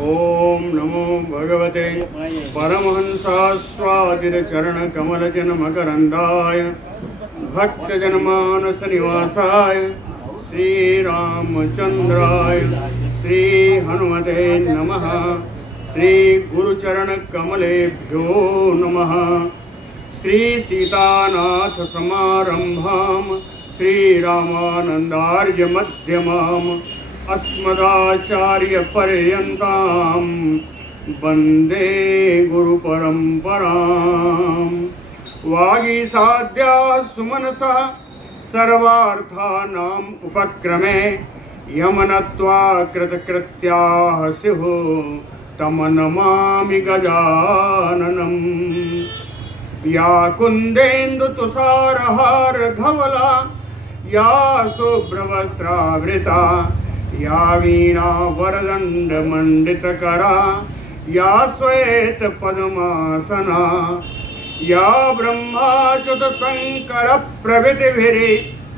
ओम नमो भगवते परमहंसास्वादित चरण कमलजन मकरंदाय भक्तजनमानस निवासाय श्री रामचंद्राय श्री हनुमते नमः। श्री गुरुचरण कमलेभ्यो नमः। श्री सीतानाथ समारंभां श्री रामानंदार्य मध्यमाम् अस्मदाचार्य पर्यन्तां वंदे गुरु परंपरां। वागीसाद्याः सुमनसः सर्वार्थानाम् उपक्रमे यमनत्वा कृतकृत्याः स्युः तं नमामि गजाननम्। या कुन्देन्दु तुषारहार धवला या शुभ्रवस्त्रावृता या वीणा वरदंड मंडितकरा या श्वेत पद्मासना या ब्रह्माच्युत शंकर प्रभृतिभिः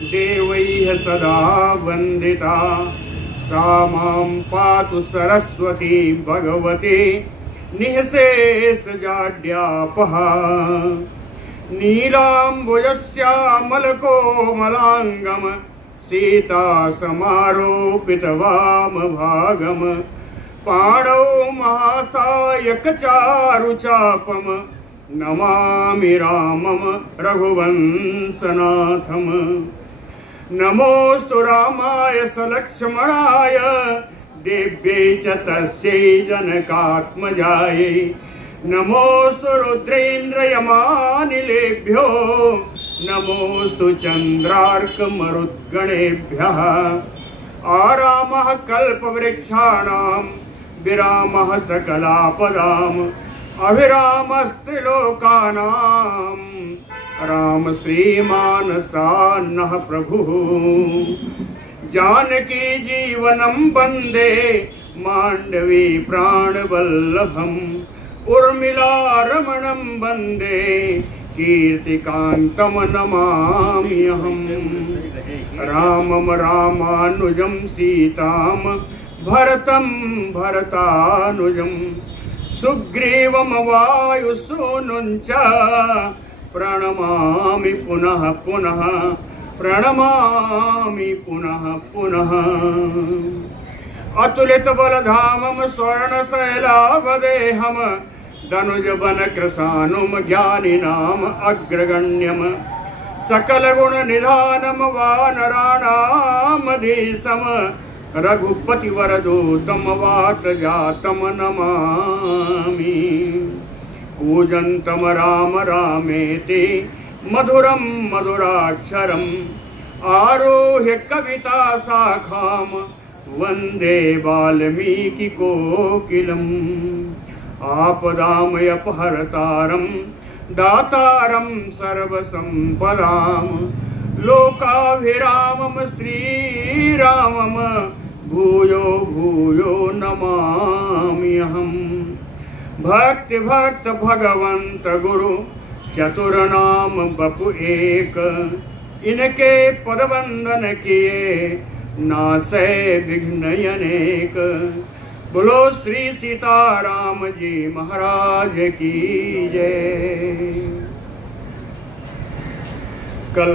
देवैः सदा वंदिता सा मां पातु सरस्वती भगवती निःशेषजाड्यापहा। नीलाम्बुजश्यामलकोमलाङ्गं सीता समारोपितवामभागं पाणौ महासायकचारुचापं नमामि रामं रघुवंशनाथं। नमोऽस्तु रामाय सलक्ष्मणाय देव्यै च तस्यै जनकात्मजायै। नमोऽस्तु रुद्रेन्द्रयमानिलेभ्यो नमोऽस्तु चन्द्रार्कमरुद्गणेभ्यः। आरामः कल्पवृक्षाणां विरामः सकलापदाम् अभिरामस्त्रिलोकानां राम श्रीमानसान्नः प्रभुः। जानकी जीवनं वन्दे मांडवी प्राणवल्लभम् उर्मिलारमणं वन्दे कीर्तिकान्तं नमाम्यहम्। रामं रामानुजं सीतां भरतं भरतानुजं सुग्रीवं वायुसूनुं च प्रणमामि पुनः पुनः प्रणमामि पुनः पुनः। अतुलित बलधामं स्वर्णशैलावदेहं धनुजवन कृशानुं ज्ञानिनाम् अग्रगण्यं सकलगुणनिधानं वानराणामधीशं रघुपतिवरदूतं वातजातं नमामि। कूजन्तं राम रामेति मधुरं मधुराक्षरम् आरोह्य कविता शाखां वन्दे वाल्मीकि कोकिलम्। आपदामयपहर्तारं दातारं सर्वसम्पदां लोकाभिरामं श्रीरामं भूयो भूयो नमाम्यहम्। भक्ति भक्त भगवंत गुरु चतुरनाम बपु एक इनके पदवंदन किए नासै विघ्न अनेक। बोलो श्री सीताराम जी महाराज की जय। कल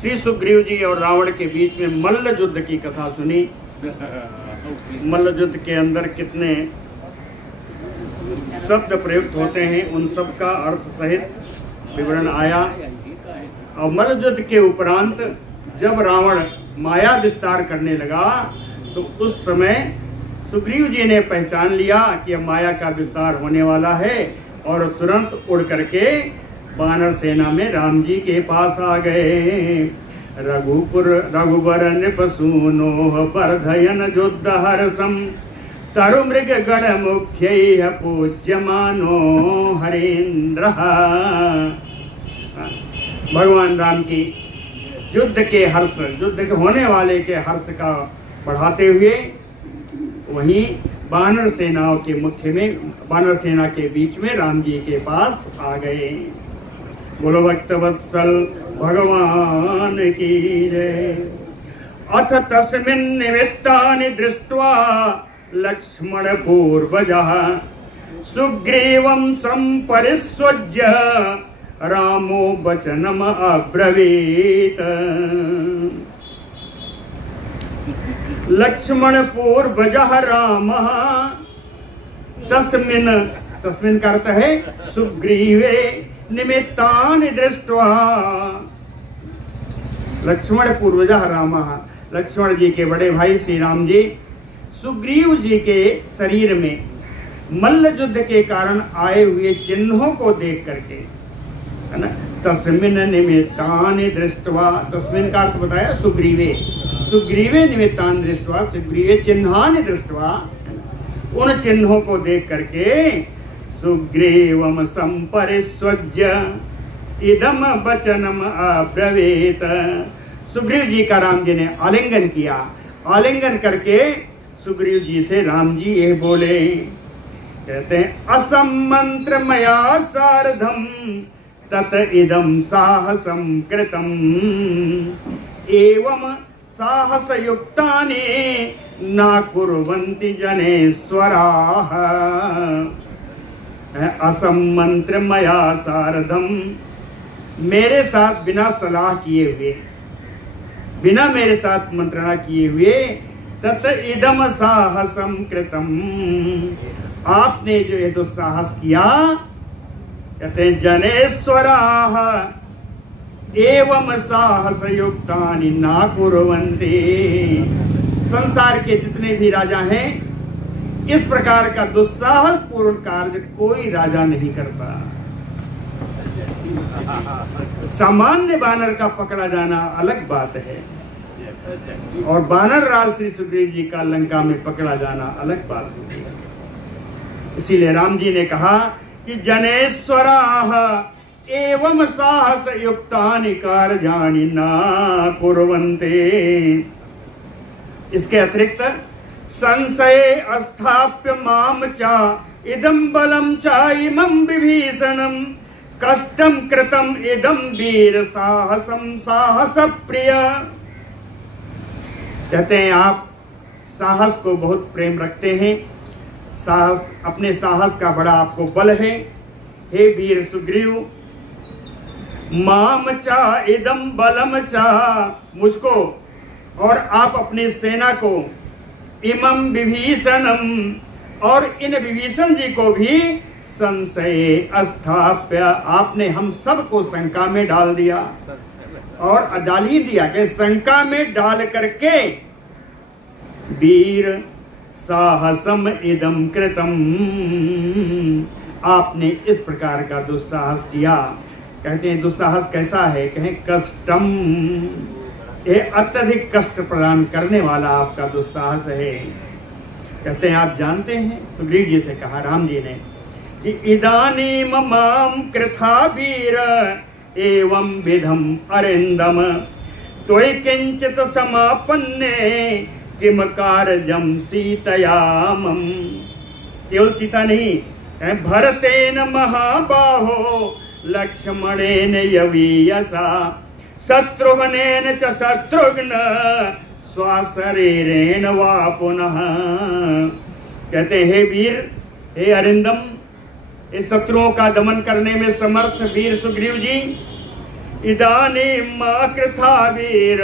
श्री सुग्रीव जी और रावण के बीच में मल्ल युद्ध की कथा सुनी। मल्ल युद्ध के अंदर कितने शब्द प्रयुक्त होते हैं उन सब का अर्थ सहित विवरण आया। और मल्ल युद्ध के उपरांत जब रावण माया विस्तार करने लगा तो उस समय सुग्रीव जी ने पहचान लिया कि अब माया का विस्तार होने वाला है और तुरंत उड़ करके वानर सेना में राम जी के पास आ गए। रघुबर नृपसूनोः वर्धयन् युद्ध हर्षम् तरु मृग गण मुख्य पूज्यमानो हरेन्द्रः। भगवान राम की युद्ध के हर्ष, युद्ध के होने वाले के हर्ष का बढ़ाते हुए वहीं वानर सेनाओं के मुख्य में, वानर सेना के बीच में राम जी के पास आ गए। बोलो भक्तवत्सल भगवान की जय। अथ तस्मिन् निमित्तानि दृष्ट्वा लक्ष्मण पूर्वजः सुग्रीवं संपरिस्वज्य रामो वचनम अब्रवीत। लक्ष्मण पूर्वजः रामः तस्मिन्, तस्मिन् का अर्थ है सुग्रीवे निमित्तानि दृष्ट्वा। लक्ष्मण पूर्वजः रामः, लक्ष्मण जी के बड़े भाई श्री राम जी सुग्रीव जी के शरीर में मल्ल युद्ध के कारण आए हुए चिन्हों को देख करके, है ना, तस्मिन् निमित्तानि दृष्ट्वा, तस्मिन् का अर्थ बताया सुग्रीवे, सुग्रीवे निमित्तानि दृष्ट्वा, सुग्रीवे चिन्हानि दृष्ट्वा, उन चिन्हों को देख करके सुग्रीवम संपरिस्वज्य इदम वचनम अब्रवीत। सुग्रीव जी का राम जी ने आलिंगन किया, आलिंगन करके सुग्रीव जी से राम जी ये बोले, कहते हैं असमंत्र मया सार्धम तत इदम साहसम कृतम एवं साहस युक्तानि न कुर्वन्ति जनेश्वराः। असमंत्र मया सार्धम, मेरे साथ बिना सलाह किए हुए, बिना मेरे साथ मंत्रणा किए हुए, तत इदम साहसम कृतम, आपने जो ये दुस्साहस किया, कहते हैं जनेश्वराः एवं साहस युक्तानि न कुर्वन्ति। संसार के जितने भी राजा हैं, इस प्रकार का दुस्साहस पूर्ण कार्य कोई राजा नहीं करता। सामान्य बानर का पकड़ा जाना अलग बात है, और बानर राज श्री सुग्रीव जी का लंका में पकड़ा जाना अलग बात होती है। इसीलिए राम जी ने कहा कि जनेश्वराः एवं साहस युक्तानि कार्याणि न कुर्वन्ते। इसके अतिरिक्त संशय अस्थाप्य माम चा इदम बलम चा इमं विभीषणम कष्टम कृतम इदम वीर साहसम साहस प्रिय। कहते हैं आप साहस को बहुत प्रेम रखते हैं, साहस, अपने साहस का बड़ा आपको बल है। हे वीर सुग्रीव, माम चा इदम बलम चा, मुझको और आप अपनी सेना को, इमं विभीषणम, और इन विभीषण जी को भी, संशय अस्थाप्य, आपने हम सबको शंका में डाल दिया, और डाल ही दिया कि शंका में डाल करके वीर साहसम इदम कृतम, आपने इस प्रकार का दुस्साहस किया। कहते हैं दुस्साहस कैसा है, कहें कष्टम, ये अत्यधिक कष्ट प्रदान करने वाला आपका दुस्साहस है। कहते हैं आप जानते हैं, सुग्रीव जी से कहा राम जी ने कि इदानीम माम कृथा वीर एवं विधम अरिंदम त्वयि किंचित समापन्ने किम कार्यम सीतयामम। केवल सीता नहीं, भरतेन महाबाहो लक्ष्मणेन यवीयसा शत्रुघ्नेन च शत्रुघ्न स्वशरीरेण वा पुनः। कहते हे वीर, हे अरिंदम, इस शत्रुओं का दमन करने में समर्थ वीर सुग्रीव जी, इदानीम मा कृथा वीर,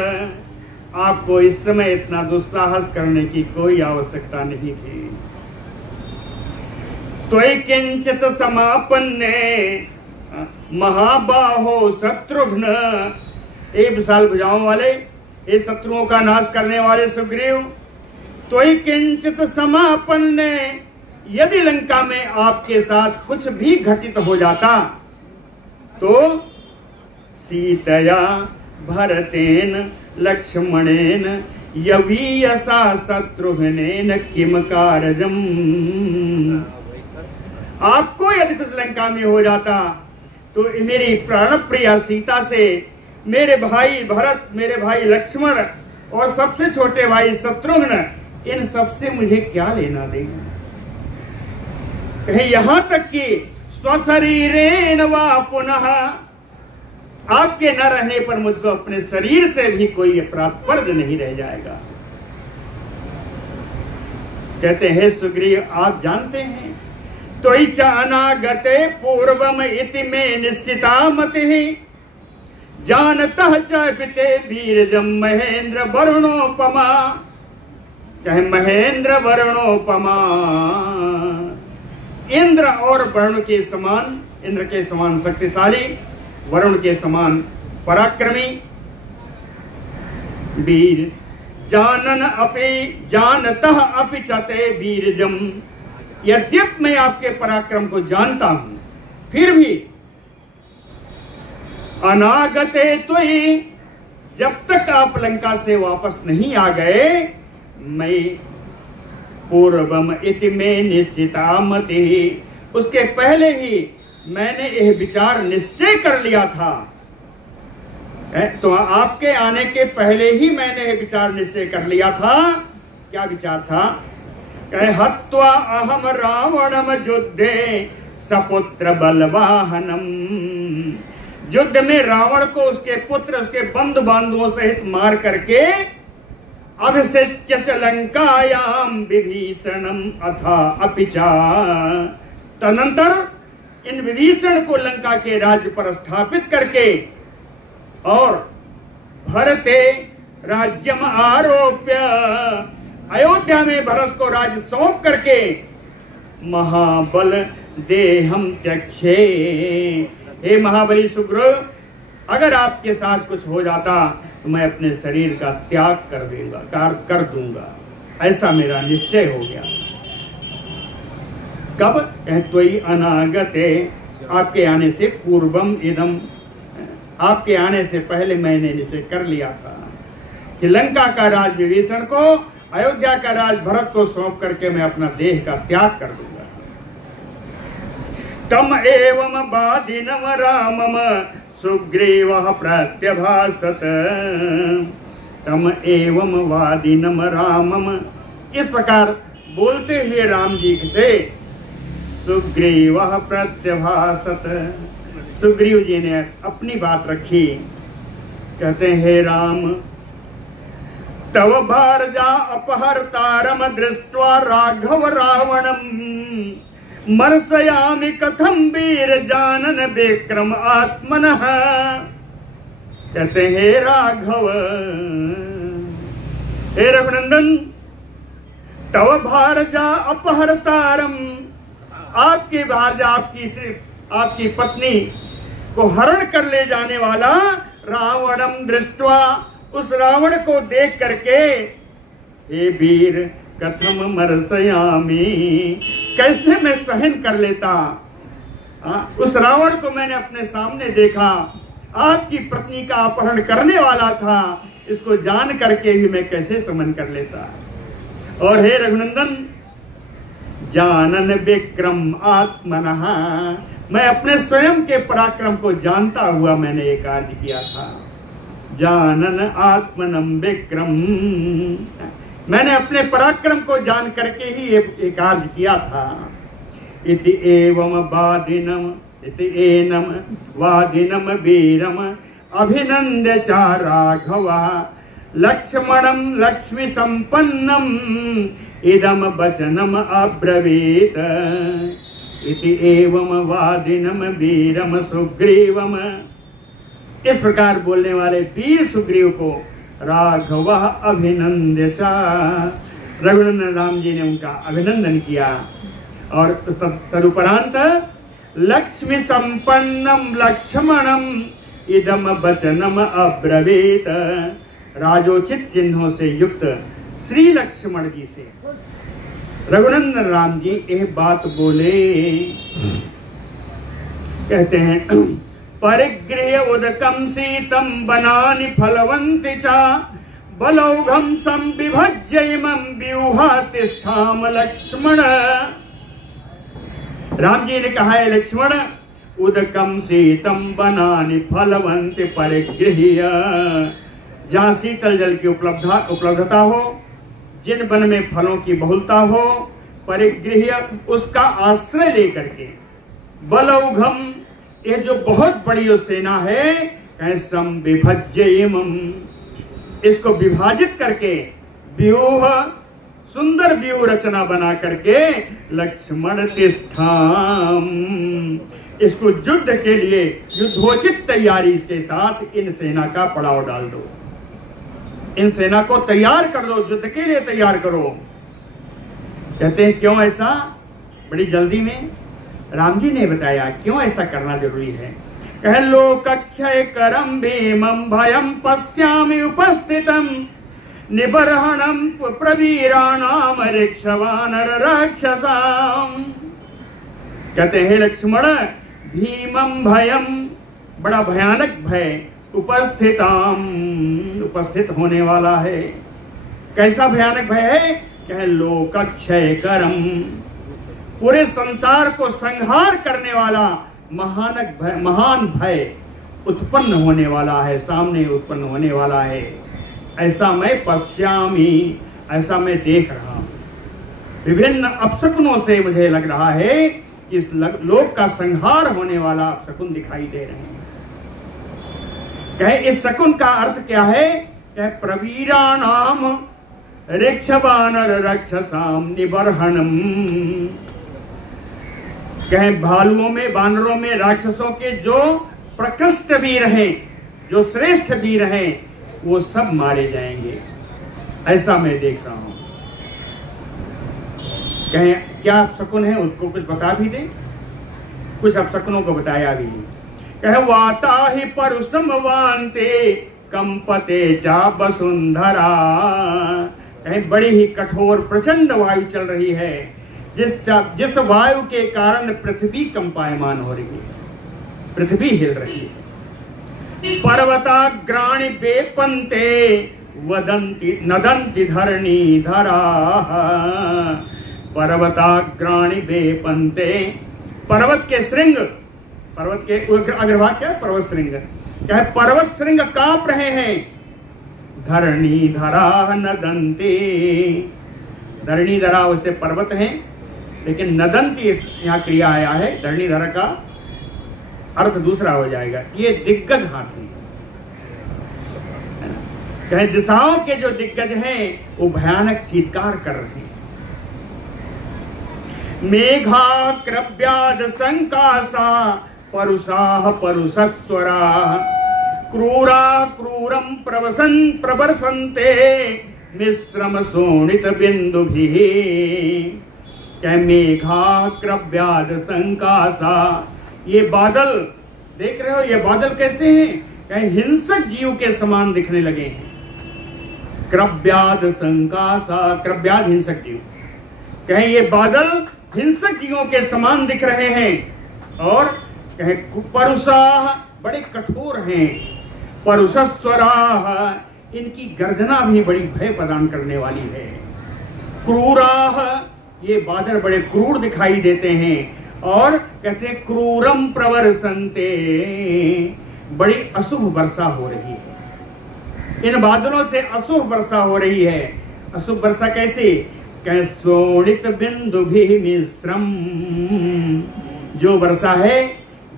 आपको इस समय इतना दुस्साहस करने की कोई आवश्यकता नहीं थी। त्वयि किंचित समापन्ने महाबाहो शत्रुघ्न, एक विशाल भुजाओं वाले, ये शत्रुओं का नाश करने वाले सुग्रीव, त्वयि किंचित समापन्ने, यदि लंका में आपके साथ कुछ भी घटित हो जाता तो सीतया भरतेन लक्ष्मणेन यवीयसा शत्रुघ्नेन किम कार्यम। आपको यदि कुछ लंका में हो जाता तो मेरी प्राण प्रिया सीता से मेरे भाई भरत, मेरे भाई लक्ष्मण और सबसे छोटे भाई शत्रुघ्न, इन सबसे मुझे क्या लेना देना। कहीं यहां तक कि स्वशरीरेण वा पुनः, आपके न रहने पर मुझको अपने शरीर से भी कोई अपराध फर्ज नहीं रह जाएगा। कहते हैं सुग्रीव आप जानते हैं त्वयि च अनागते पूर्वम इति में निश्चिता मतिः जानतः च पिते वीरजम महेंद्र वरुणोपमा। कहे महेंद्र वरुणोपमा, इंद्र और वरुण के समान, इंद्र के समान शक्तिशाली, वरुण के समान पराक्रमी, वीर जानन अपि जानतः अपि चते वीरजम। यद्यप मैं आपके पराक्रम को जानता हूं, फिर भी अनागते त्वयि, जब तक आप लंका से वापस नहीं आ गए, मैं पूर्वम इति में निश्चिता मति, उसके पहले ही मैंने यह विचार निश्चय कर लिया था। तो आपके आने के पहले ही मैंने यह विचार निश्चय कर लिया था। क्या विचार था? कहे हत्वा अहम रावणम युद्धे सपुत्र बलवाहनम। युद्ध में रावण को उसके पुत्र, उसके बंधु बांधवों सहित मार करके अभिषेच्य लंकायाम विभीषणम अथा अपिचा। तदनंतर इन विभीषण को लंका के राज्य पर स्थापित करके और भरते राज्यम आरोप्य, अयोध्या में भरत को राज्य सौंप करके महाबल देहम त्यक्षे। हे महाबली सुग्रीव, अगर आपके साथ कुछ हो जाता तो मैं अपने शरीर का त्याग कर दूंगा, ऐसा मेरा निश्चय हो गया। कब? त्वयि अनागते, आपके आने से पूर्वम इदम, आपके आने से पहले मैंने निश्चय कर लिया था कि लंका का राज विभीषण को, अयोध्या का राज भरत को सौंप करके मैं अपना देह का त्याग कर दूंगा। तम एवं बादिनम रामम सुग्रीवः प्रत्यभासत। तम एवं वादिनम रामम, इस प्रकार बोलते हुए राम जी से सुग्रीवः प्रत्यभासत, सुग्रीव जी ने अपनी बात रखी। कहते हैं हे राम, तव भारजा अपहर्तारम दृष्ट्वा राघव रावणम मर्सयामि कथम वीर जानन विक्रम आत्मनः। कहते हैं हे राघव, हे रघुनंदन, तव भारजा अपहर्तारम, आपकी भारजा, आपकी पत्नी को हरण कर ले जाने वाला रावणम दृष्ट्वा, उस रावण को देख करके, हे वीर कथम मर्सयामि, कैसे मैं सहन कर लेता। उस रावण को मैंने अपने सामने देखा, आपकी पत्नी का अपहरण करने वाला था, इसको जान करके भी मैं कैसे सहन कर लेता। और हे रघुनंदन, जानन विक्रम आत्मनः, मैं अपने स्वयं के पराक्रम को जानता हुआ मैंने ये कार्य किया था। जानन आत्मनम विक्रम, मैंने अपने पराक्रम को जान करके ही ये कार्य किया था। इति एवं वादिनम, इति एनम वादिनम वीरम अभिनंद्य च राघवः लक्ष्मणं लक्ष्मी संपन्नम इदम वचनम अब्रवीत। इति एवं वादिनम वीरम सुग्रीवम, इस प्रकार बोलने वाले वीर सुग्रीव को राघव अभिनंद्य च, रघुनंदन राम जी ने उनका अभिनंदन किया। और तदुपरांत लक्ष्मी संपन्नम लक्ष्मणम इदम वचनम अब्रवीत, राजोचित चिन्हों से युक्त श्री लक्ष्मण जी से रघुनंदन राम जी यह बात बोले। कहते हैं परिगृह्य उदकम सीतम बनानि फलवंति च बलौघम संविभज्य इमं व्यूहा तिष्ठाम लक्ष्मण। राम जी ने कहा है लक्ष्मण, उदकम शीतम बनानि फलवंति परिगृह्य, जहाँ शीतल जल की उपलब्धता हो, जिन वन में फलों की बहुलता हो, परिगृह्य उसका आश्रय लेकर के, बलौघम यह जो बहुत बड़ी सेना है, संविभज्य इमं, इसको विभाजित करके, व्यूह सुंदर व्यूह रचना बना करके लक्ष्मण तिष्ठाम, इसको युद्ध के लिए युद्धोचित तैयारी के साथ इन सेना का पड़ाव डाल दो, इन सेना को तैयार कर दो, युद्ध के लिए तैयार करो। कहते हैं क्यों ऐसा? बड़ी जल्दी में राम जी ने बताया क्यों ऐसा करना जरूरी है। कह लोकक्षय करम भीमं भयं पश्यामि उपस्थितम निबर्हणं प्रवीराणाम ऋक्षवानर राक्षसाम। कहते हैं लक्ष्मण, भीमं भयं, बड़ा भयानक भय, उपस्थिताम, उपस्थित होने वाला है। कैसा भयानक भय है? कह लोकक्षय करम, पूरे संसार को संहार करने वाला महान भय उत्पन्न होने वाला है, सामने उत्पन्न होने वाला है। ऐसा मैं पश्यामी, ऐसा मैं देख रहा हूं। विभिन्न अपशकुनों से मुझे लग रहा है कि इस लोक का संहार होने वाला अपशकुन दिखाई दे रहे हैं। कहे इस शकुन का अर्थ क्या है? कहे प्रवीराणाम ऋक्षवानर राक्षसाम निबर्हणम। कहे भालुओं में, बानरों में, राक्षसों के जो प्रकृष्ट वीर हैं, जो श्रेष्ठ वीर हैं, वो सब मारे जाएंगे, ऐसा मैं देख रहा हूं। कहे क्या शकुन है उसको कुछ बता भी दे, कुछ अपशकुनों को बताया भी। कहे वाता ही परुषम वान्ते कंपते चा वसुंधरा। कहे बड़ी ही कठोर प्रचंड वायु चल रही है, जिस वायु के कारण पृथ्वी कंपायमान हो रही है, पृथ्वी हिल रही है। पर्वताग्राणि वेपन्ते वदन्ति नदन्ति धरणी धरा। पर्वताग्राणि वेपन्ते, पर्वत के श्रृंग, पर्वत के अग्रभाग क्या? पर्वत श्रृंग। क्या है? पर्वत श्रृंग कांप रहे हैं। धरणी धरा नदन्ते, धरणी धरा वैसे पर्वत है, लेकिन नदन्ती यहाँ क्रिया आया है। धरणी धरा का अर्थ दूसरा हो जाएगा, ये दिग्गज हाथी। कहे दिशाओं के जो दिग्गज हैं वो भयानक चीत्कार कर रहे हैं। मेघा क्रव्याद संकासा परुषाः परुषस्वरा क्रूरा क्रूरम प्रवर्सन्ते मिश्रम शोणित बिंदुभिः। क्या मेघा क्रव्याद संकासा, ये बादल देख रहे हो, ये बादल कैसे हैं? क्या हिंसक जीव के समान दिखने लगे हैं। क्रव्याद संकासा, क्रव्याद हिंसक जीव। कहें ये बादल हिंसक जीवों के समान दिख रहे हैं। और कहें परुषाः, बड़े कठोर हैं। परुषस्वराः, इनकी गर्जना भी बड़ी भय प्रदान करने वाली है। क्रूराः, ये बादल बड़े क्रूर दिखाई देते हैं। और कहते हैं क्रूरम प्रवर्सन्ते, बड़ी अशुभ वर्षा हो रही है। इन बादलों से अशुभ वर्षा हो रही है। अशुभ वर्षा कैसे? कहे शोणित बिंदु भी मिश्रम, जो वर्षा है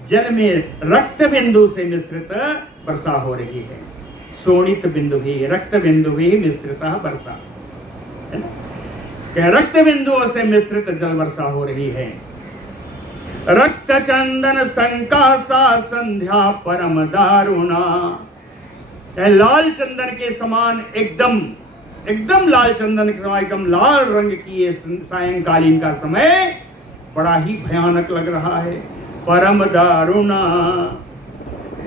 जल में रक्त बिंदु से मिश्रित वर्षा हो रही है। शोणित बिंदु भी, रक्त बिंदु भी मिश्रित वर्षा है ना? कहे रक्त बिंदुओं से मिश्रित जल वर्षा हो रही है। रक्त चंदन संकासा संध्या परम दारुणा। लाल चंदन के समान एकदम लाल चंदन के समान एकदम लाल रंग की ये सायंकालीन का समय बड़ा ही भयानक लग रहा है। परम दारुणा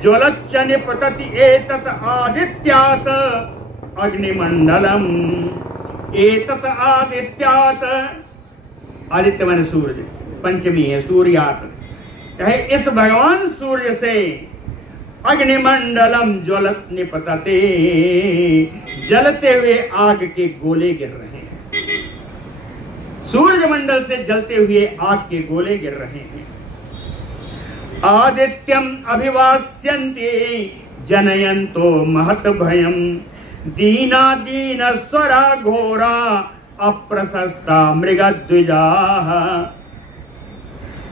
ज्वलच्च निपतति एतत् आदित्यात् अग्निमंडलम। एतत् आदित्यात्, आदित्य माने सूर्य, पंचमी है, सूर्यात। कहे इस भगवान सूर्य से अग्निमंडलम ज्वलत निपतते, जलते हुए आग के गोले गिर रहे हैं। सूर्य मंडल से जलते हुए आग के गोले गिर रहे हैं। आदित्यम अभिवास्यन्ते जनयन्तो महत भयम। दीना दीन स्वरा घोरा अप्रशस्ता मृगद्विजा।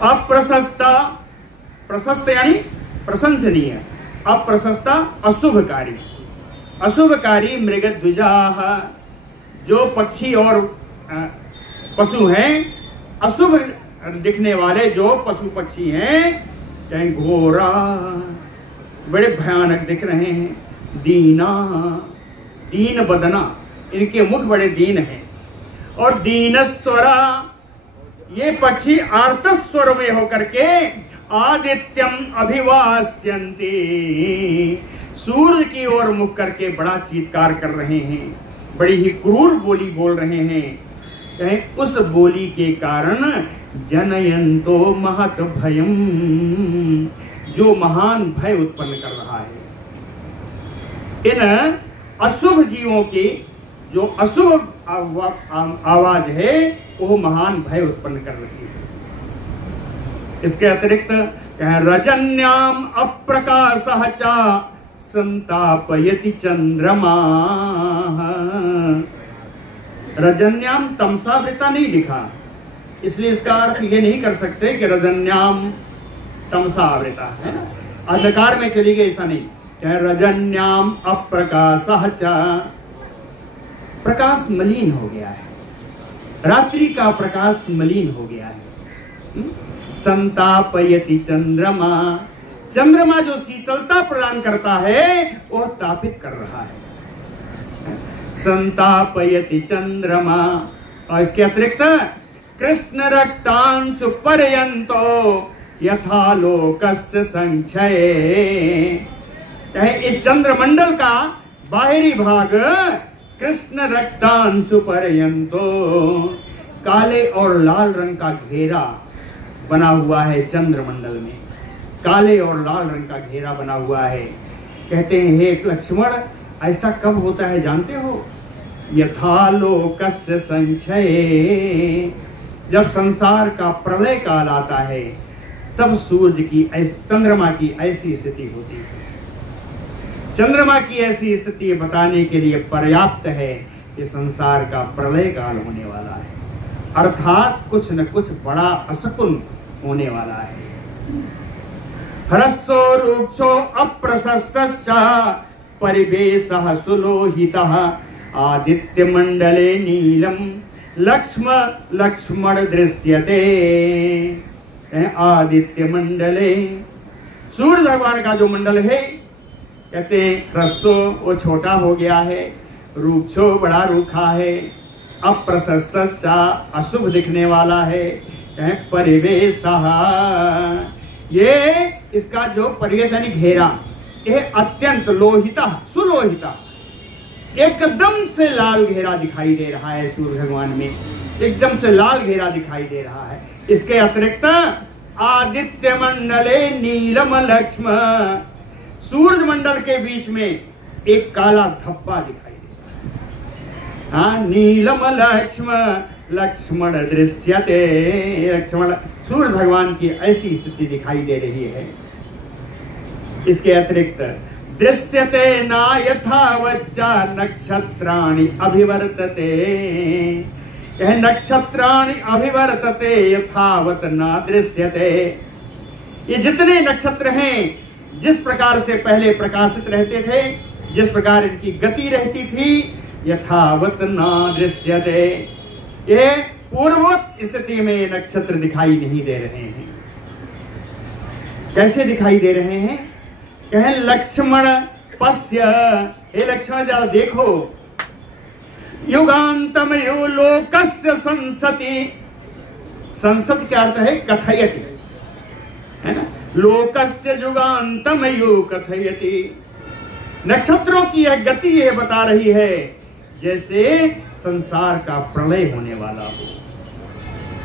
अप्रशस्ता, प्रशस्त यानी प्रशंसनीय, अप्रशस्ता अशुभकारी, अशुभकारी मृगद्विजा, जो पक्षी और पशु हैं, अशुभ दिखने वाले जो पशु पक्षी हैं, चाहे घोड़ा, बड़े भयानक दिख रहे हैं, दीना, दीन बदना, इनके मुख बड़े दीन हैं। और दीनस्वरा, ये पक्षी आर्तस्वर में होकर के आदित्यम अभिवास्यन्ति, सूर्य की ओर मुख करके बड़ा चीत्कार कर रहे हैं, बड़ी ही क्रूर बोली बोल रहे हैं। कहें उस बोली के कारण जनयंतो महत भयम, जो महान भय उत्पन्न कर रहा है। इन अशुभ जीवों की जो अशुभ आवाज है वो महान भय उत्पन्न कर रही है। इसके अतिरिक्त रजन्याम अप्रकाशः च संतापयति चंद्रमा, रजन्याम तमसावृता नहीं लिखा, इसलिए इसका अर्थ ये नहीं कर सकते कि रजन्याम तमसावृता है, अंधकार में चली गई, ऐसा नहीं। रजन्याम अप्रकाशः च, प्रकाश मलिन हो गया है, रात्रि का प्रकाश मलिन हो गया है। संतापयति चंद्रमा, चंद्रमा जो शीतलता प्रदान करता है वो तापित कर रहा है। संतापयति चंद्रमा। और इसके अतिरिक्त कृष्ण रक्तांशु पर्यंतो यथा लोकस्य संक्षय, इस चंद्रमंडल का बाहरी भाग कृष्ण रक्तांशु पर्यंतो, काले और लाल रंग का घेरा बना हुआ है चंद्रमंडल में, काले और लाल रंग का घेरा बना हुआ है। कहते हैं हे लक्ष्मण, ऐसा कब होता है जानते हो? यथा लोकस्य संक्षय, जब संसार का प्रलय काल आता है तब सूर्य की चंद्रमा की ऐसी स्थिति होती है। चंद्रमा की ऐसी स्थिति बताने के लिए पर्याप्त है कि संसार का प्रलय काल होने वाला है, अर्थात कुछ न कुछ बड़ा अशकुन होने वाला है। ह्रस्वो रूक्षो अप्रशस्तश्च परिवेशः सुलोहितः आदित्य मंडले नीलम लक्ष्मण दृश्यते। आदित्य मंडले, सूर्य भगवान का जो मंडल है, कहते हैं ह्रस्वो वो छोटा हो गया है, रूक्षो बड़ा रूखा है, अप्रशस्त अशुभ दिखने वाला है, परिवेशः, ये इसका जो परिवेश यानी घेरा, यह अत्यंत लोहिता सुलोहिता, एकदम से लाल घेरा दिखाई दे रहा है सूर्य भगवान में, एकदम से लाल घेरा दिखाई दे रहा है। इसके अतिरिक्त आदित्य मंडले नीलम लक्ष्म, सूर्य मंडल के बीच में एक काला धब्बा दिखाई दे रहा है। नीलम लक्ष्मण दृश्यते, लक्ष्मण सूर्य भगवान की ऐसी स्थिति दिखाई दे रही है। इसके अतिरिक्त दृश्यते ना यथावच्चा नक्षत्राणि अभिवर्तते, यह नक्षत्राणि अभिवर्तते यथावत ना दृश्यते। ये जितने नक्षत्र हैं, जिस प्रकार से पहले प्रकाशित रहते थे, जिस प्रकार इनकी गति रहती थी, यथावत ना दृश्यते, ये पूर्ववत स्थिति में नक्षत्र दिखाई नहीं दे रहे हैं। कैसे दिखाई दे रहे हैं? कहें लक्ष्मण पश्य, हे लक्ष्मण जरा देखो, युगांतम यो लोकस्य संसति, संसत क्या अर्थ है? कथयति, है ना? लोकस्य युगांतम यो कथयति, नक्षत्रों की यह गति यह बता रही है जैसे संसार का प्रलय होने वाला हो,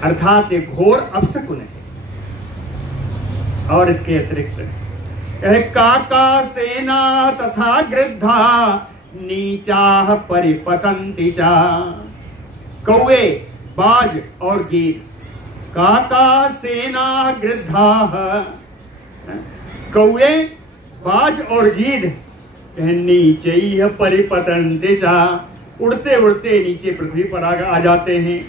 अर्थात एक घोर अपशकुन है। और इसके अतिरिक्त काका सेना तथा गृद्धा नीचा परिपतंति चा, कौवे, बाज और गीध, काका सेना गृद्धा, कौवे, बाज और गीध नीचे परिपतंति चा, उड़ते उड़ते नीचे पृथ्वी पर आ जाते हैं,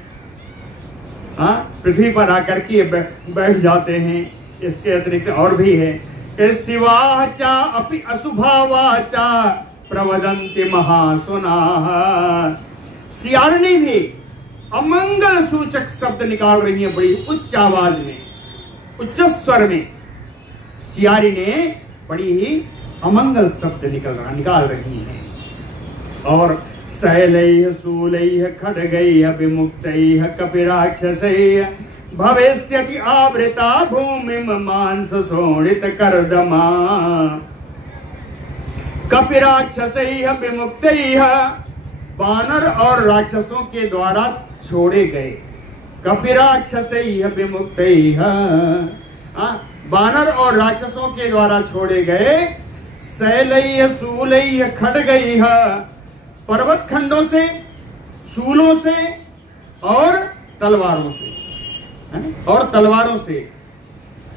पृथ्वी पर आकर के बैठ जाते हैं। इसके अतिरिक्त और भी है, शिवाचा अपि अशुभावाचा प्रवदन्ति महासुनाः, सियारनी भी अमंगल सूचक शब्द निकाल रही है बड़ी उच्च आवाज में, उच्च स्वर में। सियारी ने बड़ी ही अमंगल शब्द निकाल रही है। और शैलैः शूलैः खड्गैः विमुक्तैः कपिराक्षसैः भविष्यति आवृता भूमिं मांस शोणित कर्दमा। कपिराक्षसैः विमुक्तैः, वानर और राक्षसों के द्वारा छोड़े गए। कपिराक्षसैः विमुक्तैः, वानर और राक्षसों के द्वारा छोड़े गए। शैलैः शूलैः खड्गैः, पर्वत खंडों से, शूलों से और तलवारों से,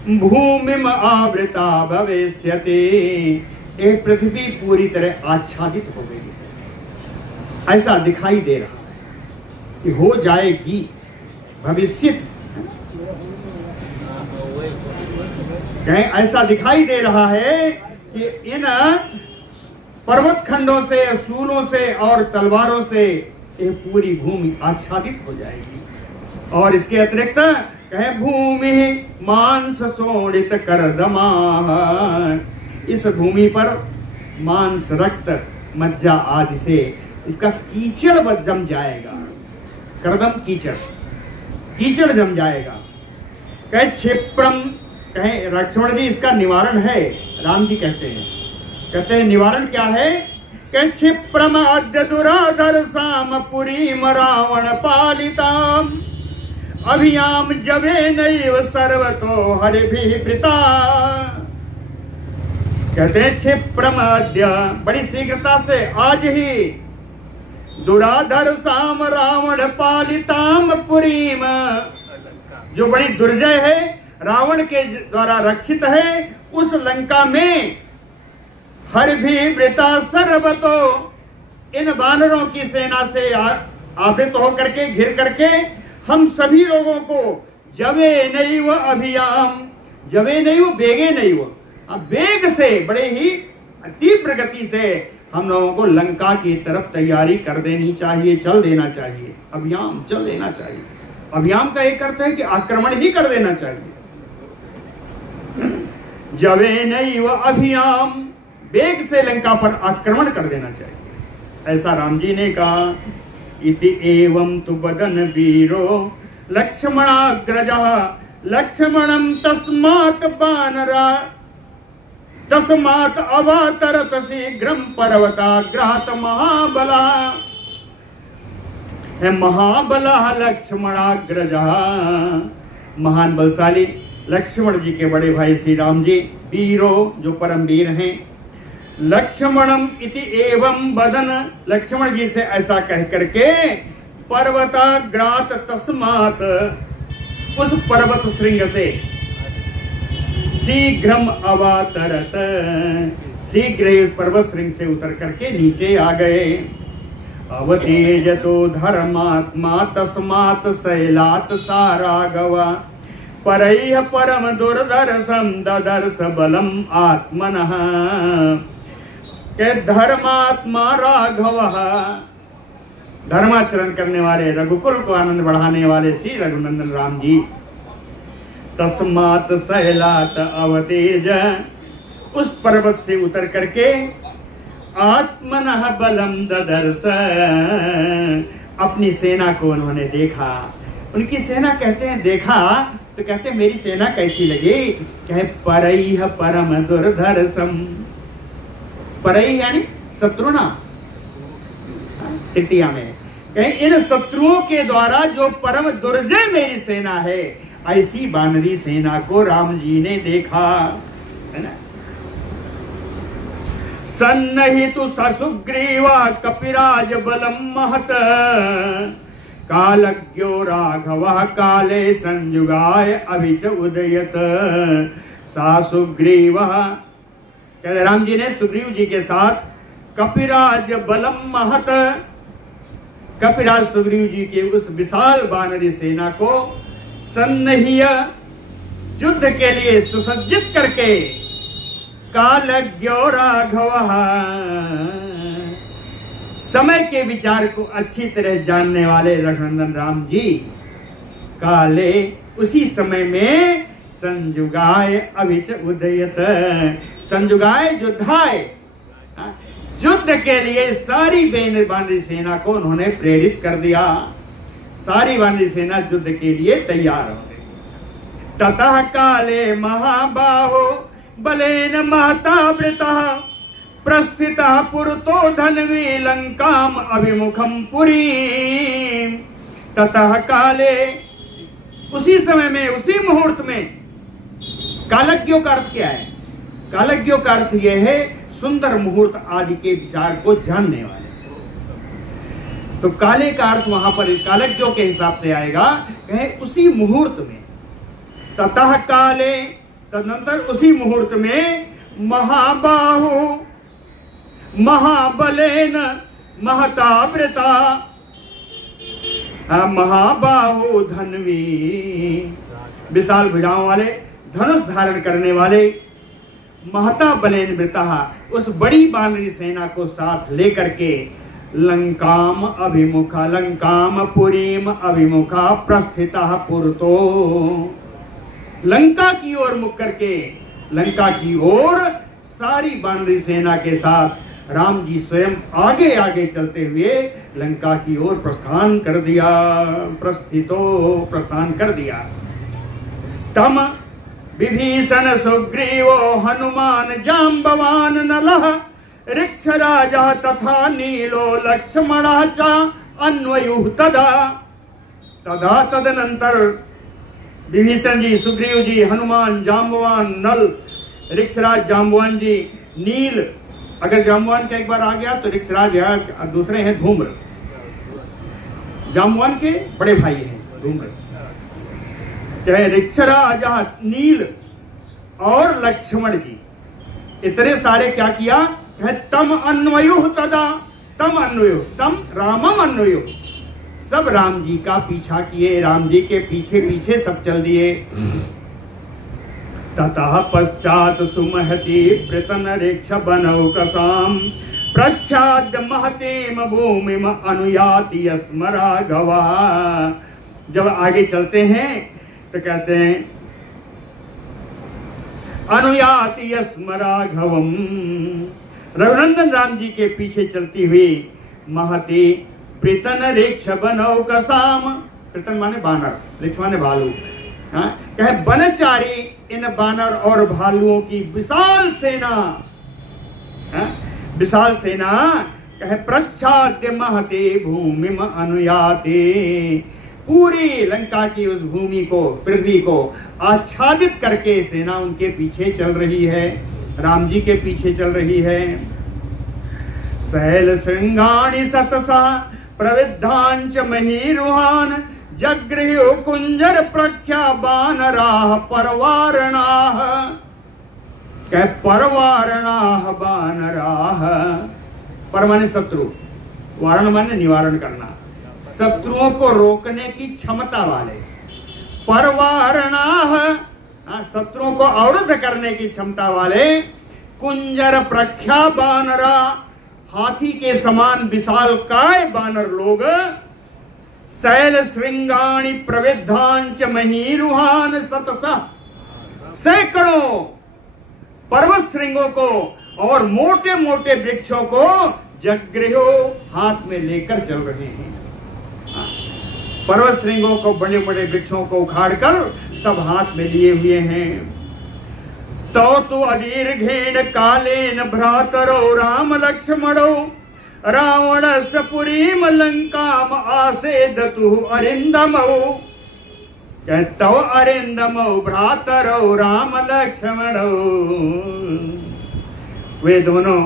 भूमिम आवृता भविष्यति, एक पृथ्वी पूरी तरह आच्छादित हो गई है। ऐसा दिखाई दे रहा है कि हो जाएगी भविष्य। ऐसा दिखाई दे रहा है कि इन पर्वत खंडों से, शूलों से और तलवारों से ये पूरी भूमि आच्छादित हो जाएगी। और इसके अतिरिक्त कहे भूमि मांस शोणित कर्दमा, इस भूमि पर मांस, रक्त, मज्जा आदि से इसका कीचड़ जम जाएगा। कर्दम कीचड़, कीचड़ जम जाएगा। कहे क्षिप्रम, कहे लक्ष्मण जी इसका निवारण है। राम जी कहते हैं निवारण क्या है? कहे क्षिप्रम अद्य दुराधर साम पुरी रावण पालिताम अभियाम जवे नैव सर्वतो हरिभिप्रीता। कहते हैं क्षिप्रम अद्य, बड़ी शीघ्रता से आज ही, दुराधर साम रावण पालिताम पुरीम, जो बड़ी दुर्जय है, रावण के द्वारा रक्षित है, उस लंका में हरिभिप्रीता सर्वतो, इन वानरों की सेना से आवृत होकर के, घिर करके हम सभी लोगों को जवे नैव अभियाम, जवे नैव बेगे नैव, वेग से, बड़े ही तीव्र गति से हम लोगों को लंका की तरफ तैयारी कर देनी चाहिए, चल देना चाहिए। अभियाम, चल देना चाहिए। अभियाम का एक अर्थ है कि आक्रमण ही कर देना चाहिए। जवे नैव अभियाम, वेग से लंका पर आक्रमण कर देना चाहिए, ऐसा राम जी ने कहा। इति एवं तु वदन वीरो लक्ष्मणाग्रजः लक्ष्मणं तस्मात् वानरा तस्मात् अवातरत शीघ्रं पर्वताग्रात महाबलः। महाबलः लक्ष्मणाग्रजः, महान बलशाली लक्ष्मण जी के बड़े भाई श्री राम जी, वीरो जो परम वीर हैं। लक्ष्मणम इति एवं वदन, लक्ष्मण जी से ऐसा कह करके, पर्वताग्रात तस्मात्, उस पर्वत श्रृंग से, शीघ्रम अवातरत, शीघ्र ही पर्वत श्रृंग से उतर करके नीचे आ गए। अवतेजतो धर्मात्मा तस्मात् शैलात् सारागवा परैः परम दुर्धर्षं ददर्श बलम आत्मनः। के धर्मात्मा राघव, धर्माचरण करने वाले, रघुकुल को आनंद बढ़ाने वाले श्री रघुनंदन राम जी, तस्मात् शैलात् अवतेज, उस पर्वत से उतर करके आत्मनः बलम ददर्श, अपनी सेना को उन्होंने देखा। उनकी सेना कहते हैं देखा तो कहते हैं मेरी सेना कैसी लगी? कहे परैः परम दुर्धर्षम, परैः यानी शत्रुना, तृतीया में कहे इन शत्रुओं के द्वारा जो परम दुर्जय मेरी सेना है, ऐसी वानरी सेना को राम जी ने देखा, है ना। सन्नहितु ससुग्रीवा कपिराज बलम महत कालज्ञो राघवः काले संयुगाय अभिच उदयत। सा सुग्रीवः, कहते राम जी ने सुग्रीव जी के साथ कपिराज बलम महत, कपिराज सुग्रीव जी के उस विशाल वानरी सेना को सन्नह्य, युद्ध के लिए सुसज्जित करके, कालज्ञो राघवः, समय के विचार को अच्छी तरह जानने वाले रघुनंदन राम जी काले उसी समय में संजुगाय अभिच उदयत, संजुगाय युद्धाय, युद्ध के लिए सारी वानरी सेना को उन्होंने प्रेरित कर दिया। सारी वानरी सेना युद्ध के लिए तैयार हो गई। ततः काले महाबाहो बलेन महता वृतः प्रस्थितः पुरतो धन्वी लंकाम अभिमुखम पुरी। ततः काले उसी समय में, उसी मुहूर्त में। कालज्ञों का अर्थ क्या है? कालज्ञों का अर्थ यह है सुंदर मुहूर्त आदि के विचार को जानने वाले। तो काले का अर्थ वहां पर कालज्ञों के हिसाब से आएगा, कहे उसी मुहूर्त में। ततः काले, तदनंतर उसी मुहूर्त में, महाबाहु महाबलेन महतावृता, महाबाहु धन्वी, विशाल भुजाओं वाले, धनुष धारण करने वाले, महता बलेन वृता, उस बड़ी वानरी सेना को साथ लेकर के लंकाम अभिमुखा, लंकाम पुरीम अभिमुखा प्रस्थिता पुरतो, लंका की ओर मुख करके, लंका की ओर सारी वानरी सेना के साथ राम जी स्वयं आगे आगे चलते हुए लंका की ओर प्रस्थान कर दिया, प्रस्थान कर दिया। तम विभीषण सुग्रीवो हनुमान जाम्बवान नलः ऋक्षराजः तथा नीलो लक्ष्मणः च अन्वयुः तदा। तदा तदनंतर विभीषण जी, सुग्रीव जी, हनुमान, जाम्बवान, नल, ऋक्षराज जाम्बवान जी, नील, अगर जाम्बवान का एक बार आ गया तो ऋक्षराज है, दूसरे हैं धूम्र, जाम्बवान के बड़े भाई हैं धूम्र, चाहे ऋक्षराज, नील और लक्ष्मण जी, इतने सारे क्या किया? तम अन्वयुः तदा, तम अन्वयुः, तम रामम अन्वयुः, सब राम जी का पीछा किए, राम जी के पीछे पीछे सब चल दिए। ततः पश्चात सुमहति पृतन ऋक्ष बनौकसाम प्रच्छाद्य महतीम भूमिम अनुयाति स्म राघवा। जब आगे चलते हैं तो कहते हैं अनुयाति स्म राघवम, रघुनंदन राम जी के पीछे चलती हुई महती पृतन ऋक्ष बनौकसाम, पृतन माने बानर, ऋक्ष माने भालू, कहे बनचारी इन बानर और भालुओं की विशाल सेना, विशाल सेना, कहे प्रच्छाद्य महते भूमिम अनुयाते, पूरी लंका की उस भूमि को, पृथ्वी को आच्छादित करके सेना उनके पीछे चल रही है, राम जी के पीछे चल रही है। शैल श्रृंगाणि सतसा प्रविद्धांच महीरुहान जगृह्यो कुंजर प्रख्या बानराः परवारणाः, कहे परवारणाः बानराः, पर माने शत्रु, वारण माने निवारण करना, शत्रुओं को रोकने की क्षमता वाले, परवारणाः, शत्रुओं को अवरुद्ध करने की क्षमता वाले, कुंजर प्रख्या बानरा, हाथी के समान विशालकाय बानर लोग, शैल श्रृंगाणि प्रविद्धांच महीरुहान सतसा, सैकड़ों पर्वत श्रृंगों को और मोटे मोटे वृक्षों को जगृह्यो हाथ में लेकर चल रहे हैं। पर्वत श्रृंगों को, बड़े बड़े वृक्षों को उखाड़कर सब हाथ में लिए हुए हैं। तो अदीर्घेण कालेन भ्रातरो राम लक्ष्मणो रावणस्य पुरीम लंकाम आसेदतु अरिंदमौ, तव अरिंदमौ भ्रातरो राम लक्ष्मणो, वे दोनों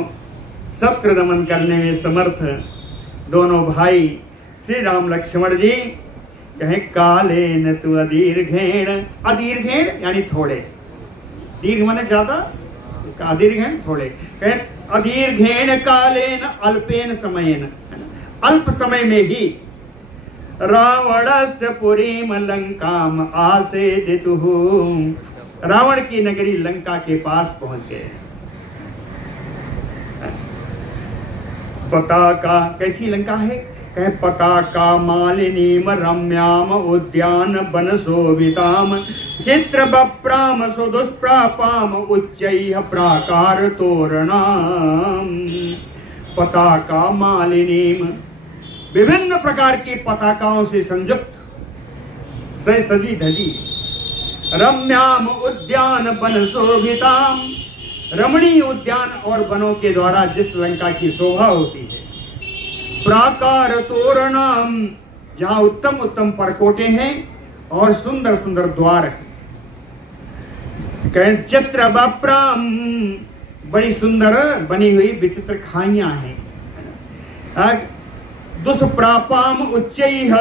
शत्रु दमन करने में समर्थ दोनों भाई श्री राम लक्ष्मण जी, कहे कालेन तु अदीर्घेण, अदीर्घेण यानी थोड़े, दीर्घ माने ज्यादा, इसका अदीर्घेण थोड़े, कहे अदीर्घेण कालेन अल्पेन समयेन, अल्प समय में ही रावणस्य पुरीम लंकाम आसेदितुः, रावण की नगरी लंका के पास पहुंच गए। पताका कैसी लंका है? कहे पताका मालिनीम रम्याम उद्यान वन शोभिताम चित्र बप्राम सुदुष्प्रापाम उच्चैः प्राकार तोरणाम। पताका मालिनीम, विभिन्न प्रकार की पताकाओं से संयुक्त, से सजी धजी। रम्याम उद्यान वन शोभिताम, रमणीय उद्यान और वनों के द्वारा जिस लंका की शोभा होती है। प्राकार तोरणम, जहां उत्तम उत्तम परकोटे हैं और सुंदर सुंदर द्वार हैं। चित्र बप्राम, बड़ी सुंदर बनी हुई विचित्र खाइयां हैं। दुष्प्रापाम उच्चैः,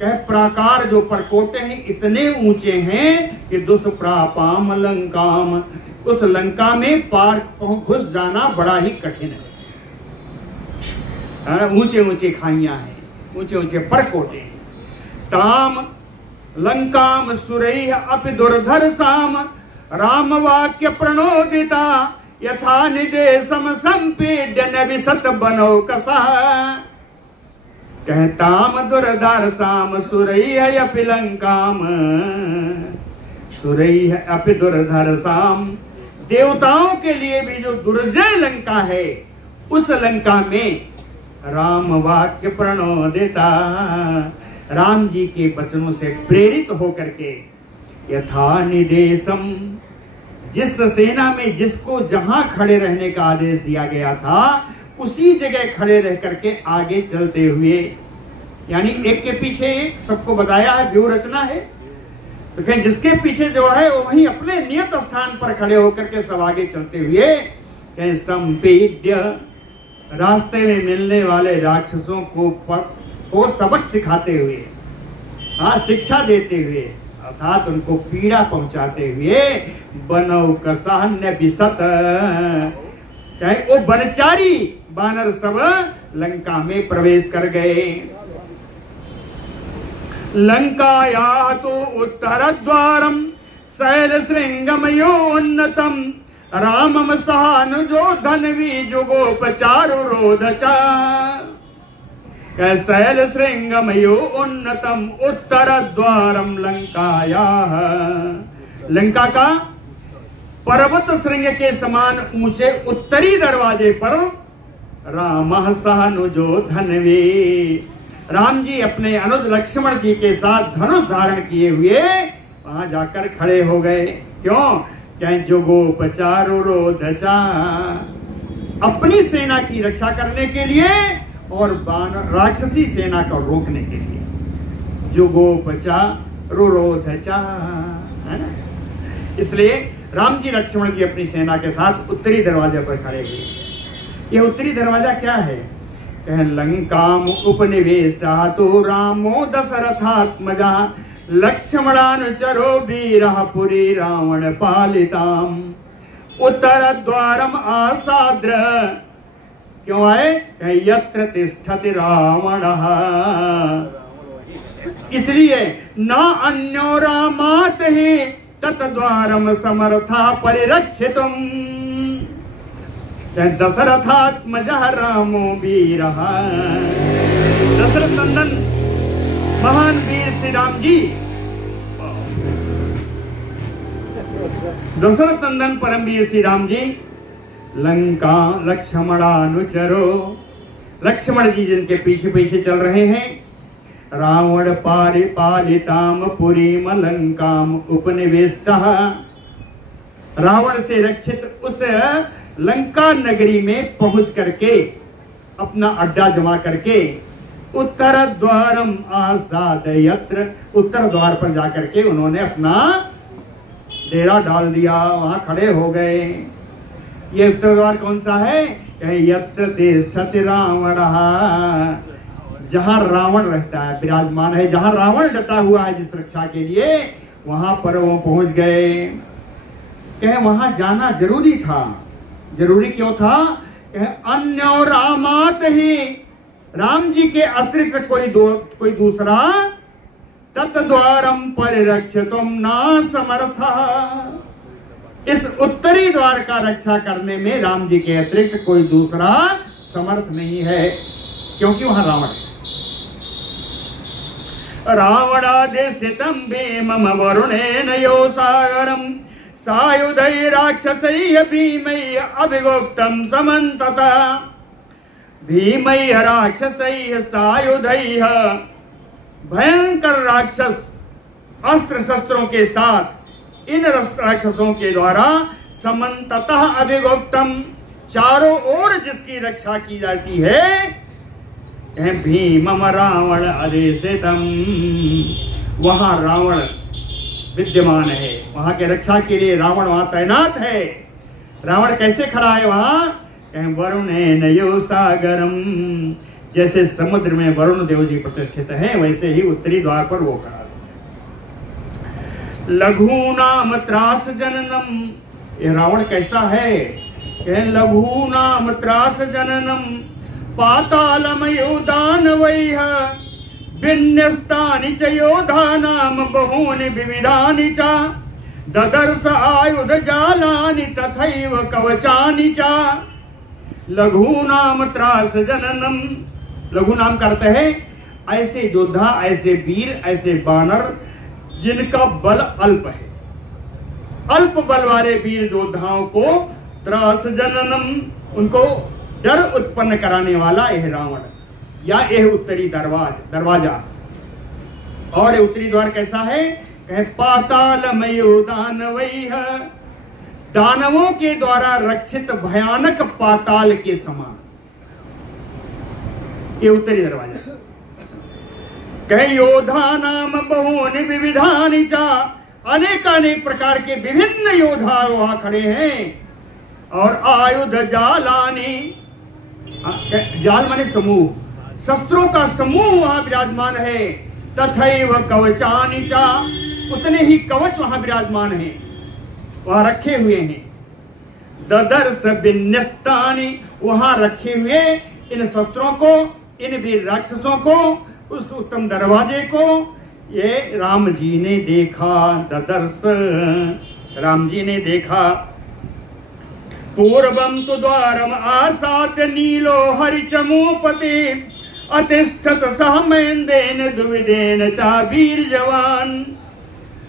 कह प्राकार जो परकोटे हैं इतने ऊंचे हैं कि दुष्प्रापाम लंकाम, उस लंका में पार घुस जाना बड़ा ही कठिन है। ऊंचे ऊंचे खाइयां हैं, ऊंचे ऊंचे परकोटे हैं। ताम लंकाम सुरैः अपि दुर्धर्षाम राम वाक्य प्रणोदिता यथा निदेशम संपीड्य नविशत बनौकसा। कहताम दुर्धर्षाम सुरैः अपि लंकाम, सुरैः अपि दुर्धर्षाम, देवताओं के लिए भी जो दुर्जय लंका है, उस लंका में राम वाक्य प्रणोदिता, राम जी के वचनों से प्रेरित होकर के यथा निदेशम, जिस सेना में जिसको जहां खड़े रहने का आदेश दिया गया था उसी जगह खड़े रह करके आगे चलते हुए, यानी एक के पीछे एक सबको बताया है, व्यूह रचना है। तो कहीं जिसके पीछे जो है वो वहीं अपने नियत स्थान पर खड़े होकर के सब आगे चलते हुए कहीं संपीड्य, रास्ते में मिलने वाले राक्षसों को सबक सिखाते हुए, हाँ शिक्षा देते हुए, अर्थात उनको पीड़ा पहुंचाते हुए बनौकसा नविशत, वो बनचारी बानर सब लंका में प्रवेश कर गए। लंकाया तो उत्तर द्वारम शैल श्रृंगमयोन्नतम रामम सहानुजो धनवी जुगोपचारु रोधचा। शैल श्रृंगमयो उन्नतम उत्तर द्वारम लंकाया, लंका का पर्वत श्रृंग के समान ऊंचे उत्तरी दरवाजे पर राम सहानुजो धनवी, राम जी अपने अनुज लक्ष्मण जी के साथ धनुष धारण किए हुए वहां जाकर खड़े हो गए। क्यों? क्या जुगोपचारु रोधचा, अपनी सेना की रक्षा करने के लिए और राक्षसी सेना को रोकने के लिए। जुगोपचारु रोधचा, है ना? इसलिए राम जी लक्ष्मण जी अपनी सेना के साथ उत्तरी दरवाजे पर खड़े हुए। यह उत्तरी दरवाजा क्या है? कह लंकाम उपनिवेष्टा तो रामो दशरथात्मजा लक्ष्मणानुचरो वीरः पुरी रावण पालिताम। उत्तर द्वारम आसाद्र, क्यों आए? यत्र तिष्ठति रावणः, इसलिए न अन्यो रामात् हि तत्द्वारम समर्था परिरक्षितुम। दशरथात्मजः रामो वीरः, दशरथ नंदन महान वीर श्री राम जी, दशरथ नंदन परमवीर श्री राम जी लंका लक्ष्मणानुचरो, लक्ष्मण जी जिनके पीछे पीछे चल रहे हैं। रावण पालिताम पुरीम लंकाम उपनिवेष्टः, रावण से रक्षित उस लंका नगरी में पहुंच करके अपना अड्डा जमा करके उत्तर द्वारम आसाद यत्र, उत्तर द्वार पर जाकर के उन्होंने अपना डेरा डाल दिया, वहां खड़े हो गए। ये उत्तर द्वार कौन सा है? यत्र तिष्ठति रावणः, जहां रावण रहता है, विराजमान है, जहां रावण डटा हुआ है जिस रक्षा के लिए, वहां पर वो पहुंच गए। कहे वहां जाना जरूरी था। जरूरी क्यों था? अन्यो रामात ही, राम जी के अतिरिक्त कोई दूसरा तत्द्वारम परिरक्षितुम न समर्थ, इस उत्तरी द्वार का रक्षा करने में राम जी के अतिरिक्त कोई दूसरा समर्थ नहीं है, क्योंकि वहां रावण है। रावणाधिष्ठितं भीमं वरुणेन योसागरं सायुधैः राक्षसैः भीमैः अभिगुप्तं समन्ततः। भीमैः राक्षसैः सायुधैः, भयंकर राक्षस अस्त्र शस्त्रों के साथ इन राक्षसों के द्वारा समन्ततः अभिगुप्तम, चारों ओर जिसकी रक्षा की जाती है, भीमम रावण अधिष्ठितम, वहां रावण विद्यमान है, वहां के रक्षा के लिए रावण वहां तैनात है। रावण कैसे खड़ा है वहां? वरुणेन योसागरम, जैसे समुद्र में वरुण देव जी प्रतिष्ठित हैं, वैसे ही उत्तरी द्वार पर वो खड़ा है। लघूनाम त्रास जननम, ये रावण कैसा है? लघूनाम त्रास जननम पातालमयो दानवैः विन्यस्तानि च योधानां बहूनि विविधानि च ददर्श आयुध जालानि तथैव कवचानि च। लघूनाम त्रास जननम, लघु नाम करते हैं ऐसे योद्धा, ऐसे वीर, ऐसे बानर जिनका बल अल्प है। अल्प बल वाले वीर योद्धाओं को त्रास जननम, उनको डर उत्पन्न कराने वाला यह रावण या यह उत्तरी दरवाजा। और उत्तरी द्वार कैसा है? कहे पातालमयो दानवैः, दानवों के द्वारा रक्षित भयानक पाताल के समान ये उत्तरी दरवाजा। कहे योधा नाम बहूनि विविधानि च, अनेक प्रकार के विभिन्न योद्धा वहां खड़े हैं। और आयुध जालानी, जाल माने समूह, शस्त्रों का समूह वहां विराजमान है। तथैव कवचानि च, उतने ही कवच वहां विराजमान हैं, वहां रखे हुए हैं। ददर्श विन्यस्तानि, वहां रखे हुए इन शस्त्रों को, इन वीर राक्षसों को, उस उत्तम दरवाजे को ये राम जी ने देखा। ददर्श, राम जी ने देखा। पूर्वम तो द्वारम आसाद्य नीलो हरिचमूपते अतिष्ठत सह महेंदेन द्विविदेन चा वीर जवान।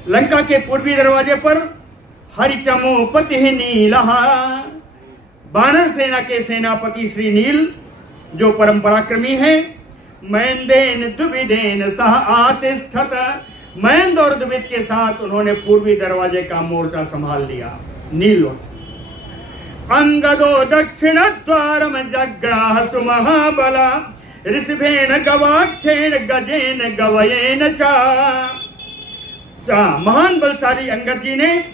लंका के पूर्वी दरवाजे पर हरिचमूपति नीलहा, बानर सेना के सेनापति श्री नील जो परम पराक्रमी है। महेंदेन द्विविदेन सह आतिष्ठत, महेंद और द्विविद के साथ उन्होंने पूर्वी दरवाजे का मोर्चा संभाल लिया। नील अंगदो दक्षिण द्वारम जग्राह सुमहाबला ऋषभेन गवाक्षेण गजेन गवयेन चा। महान बलशाली अंगद जी ने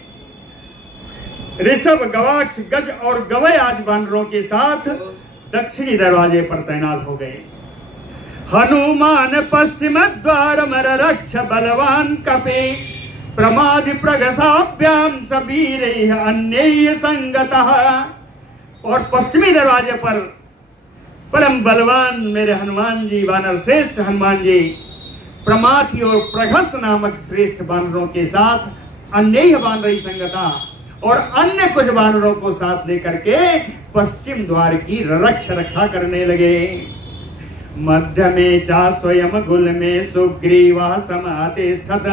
ऋषभ, गवाक्ष, गज और गवय आदि वानरों के साथ दक्षिणी दरवाजे पर तैनात हो गए। हनुमान पश्चिम द्वारम रक्ष बलवान कपे प्रमादि प्रगसाभ्याम सबीर अन्य संगतः। और पश्चिमी दरवाजे पर परम बलवान मेरे हनुमान जी, वानर श्रेष्ठ हनुमान जी, प्रमाथि और प्रघस नामक श्रेष्ठ वानरों के साथ अन्य वानरी संगता और अन्य कुछ वानरों को साथ लेकर के पश्चिम द्वार की रक्षा करने लगे। मध्य में चा स्वयं गुल में सुग्रीवा समातिष्ठत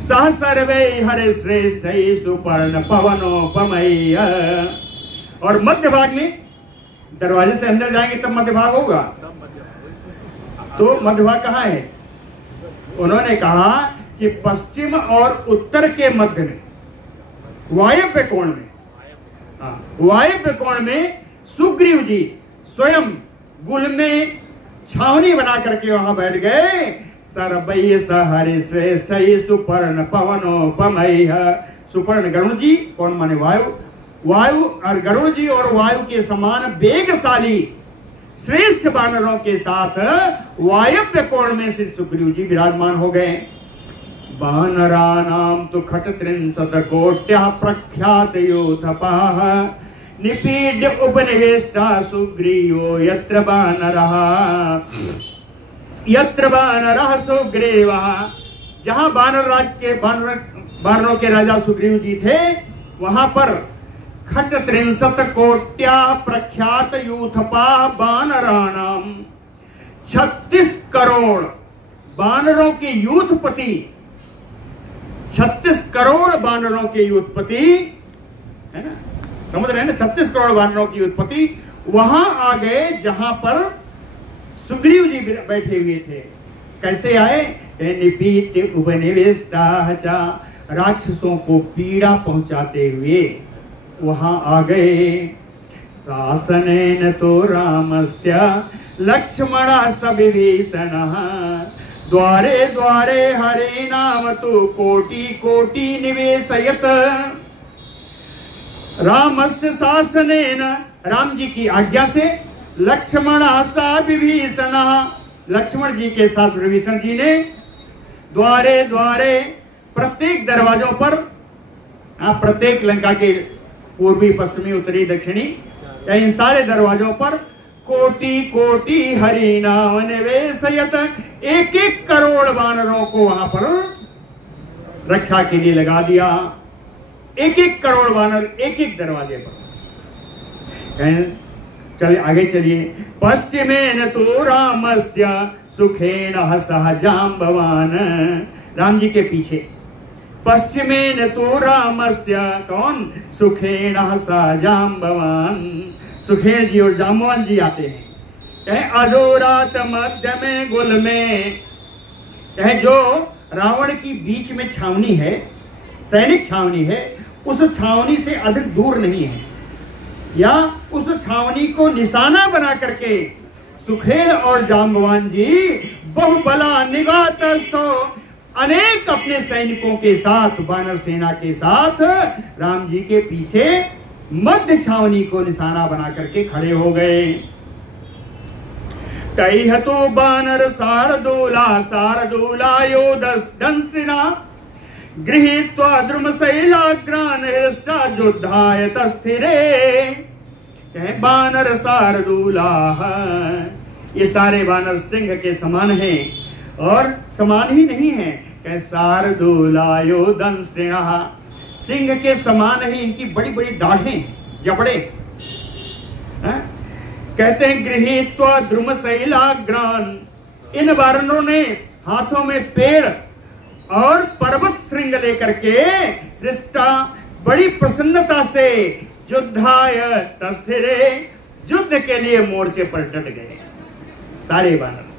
सह सर्वे हरे श्रेष्ठ सुपर्ण पवनोपमय। और मध्य भाग में, दरवाजे से अंदर जाएंगे तब मध्य भाग होगा। तो मध्य भाग कहाँ है? उन्होंने कहा कि पश्चिम और उत्तर के मध्य में, वायव्य कोण में, वायव्य कोण में सुग्रीव जी स्वयं गुल में छावनी बना करके वहां बैठ गए। सर्वै हरि श्रेष्ठ सुपर्ण पवनोपमय। सुपर्ण गरुण जी, कौन माने वायु, वायु और गरुण जी और वायु के समान वेगशाली श्रेष्ठ वानरों के साथ वायव्य कोण में श्री सुग्रीव जी विराजमान हो गए। वानराणाम तो खटत्रिंशत कोट्या प्रख्यात योधपाः निपीड्य उपनिवेष्टा सुग्रीवो यत्र वानरः सुग्रीवः। जहां वानरों के राजा सुग्रीव जी थे, वहां पर खट त्रिंशत कोट्या प्रख्यात यूथपा बानराणाम। 36 करोड़ बानरों के यूथपति, 36 करोड़ बानरों के यूथपति, है ना, समझ रहे हैं ना, 36 करोड़ बानरों की उत्पत्ति वहां आ गए जहां पर सुग्रीव जी बैठे हुए थे। कैसे आए? निपीट उपनिवेष्टा, राक्षसों को पीड़ा पहुंचाते हुए वहां आ गए। शासनेन तो रामस्य लक्ष्मणा सविभीषणः, द्वारे द्वारे हरे नाम तो कोटि कोटि निवेशयत। रामस्य शासनेन, राम जी की आज्ञा से, लक्ष्मण सा विभीषण, लक्ष्मण जी के साथ विभीषण जी ने द्वारे द्वारे, प्रत्येक दरवाजों पर, प्रत्येक लंका के पूर्वी पश्चिमी उत्तरी दक्षिणी, इन सारे दरवाजों पर कोटि कोटि हरि नाम निवेशयत, 1-1 करोड़ वानरों को वहां पर रक्षा के लिए लगा दिया। 1-1 करोड़ वानर 1-1 दरवाजे पर। चलिए आगे चलिए। पश्चिमेन तो रामस्य सुखेन सह जाम्बवान, राम जी के पीछे पश्चिमेन तो रामस्य, कौन? सुखेन सह जाम्बवान, सुखेन जी और जाम्बवान जी आते हैं। कहे अधोरात मध्य में गुल में, कहे जो रावण की बीच में छावनी है, सैनिक छावनी है, उस छावनी से अधिक दूर नहीं है, या उस छावनी को निशाना बना करके सुखेन और जाम्बवान जी बहुबला निगाहतस्थो, अनेक अपने सैनिकों के साथ, वानर सेना के साथ राम जी के पीछे मध्य छावनी को निशाना बना करके खड़े हो गए। तैहतो बानर शार्दूला शार्दूला योदस दंस्त्रिना, गृहीत्वा द्रुमशैलाग्रान् हृष्टा युद्धाय तस्थिरे। बानर शार्दूला, ये सारे बानर सिंह के समान हैं, और समान ही नहीं है, कहे शार्दूलायो दंस्त्रिणा, सिंह के समान ही इनकी बड़ी बड़ी दाढ़ें, जबड़े। कहते हैं गृहीत्वा द्रुमशैलाग्रान्, इन वानरों ने हाथों में पेड़ और पर्वत श्रृंग लेकर के हृष्टा, बड़ी प्रसन्नता से, युद्धाय तस्थिरे, युद्ध के लिए मोर्चे पर डट गए सारे वानर।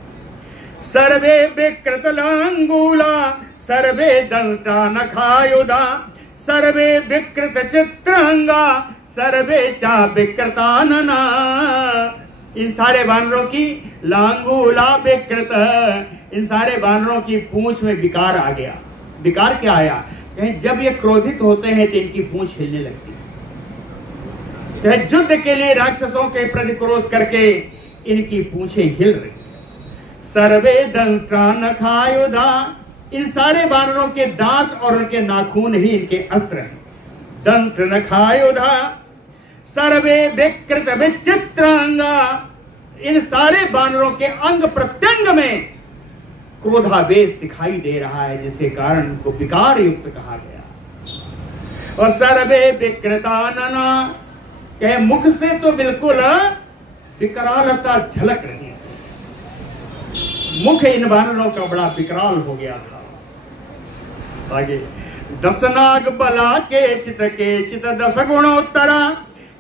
सर्वे विकृत लांगूला सर्वे दंष्टा नखायुधा, सर्वे विकृत चित्रांगा सर्वे चा विकृतानना। इन सारे वानरों की लांगूला विकृत, इन सारे वानरों की पूंछ में विकार आ गया। विकार क्या आया? कहीं जब ये क्रोधित होते हैं तो इनकी पूंछ हिलने लगती है। युद्ध के लिए राक्षसों के प्रति क्रोध करके इनकी पूंछें हिल रही। सर्वे दंष्ट्रा नखायुधा, इन सारे वानरों के दांत और उनके नाखून ही इनके अस्त्र हैं। दंष्ट नखायुधा सर्वे विकृत विचित्रांगा, इन सारे वानरों के अंग प्रत्यंग में क्रोधावेश दिखाई दे रहा है, जिसके कारण इनको विकार युक्त कहा गया। और सर्वे विकृतानना, कहे मुख से तो बिल्कुल विकरालता झलक रही है, मुख इन वानरों का बड़ा विकराल हो गया था। आगे दशनाग बला के चित 10 गुणोत्तरा,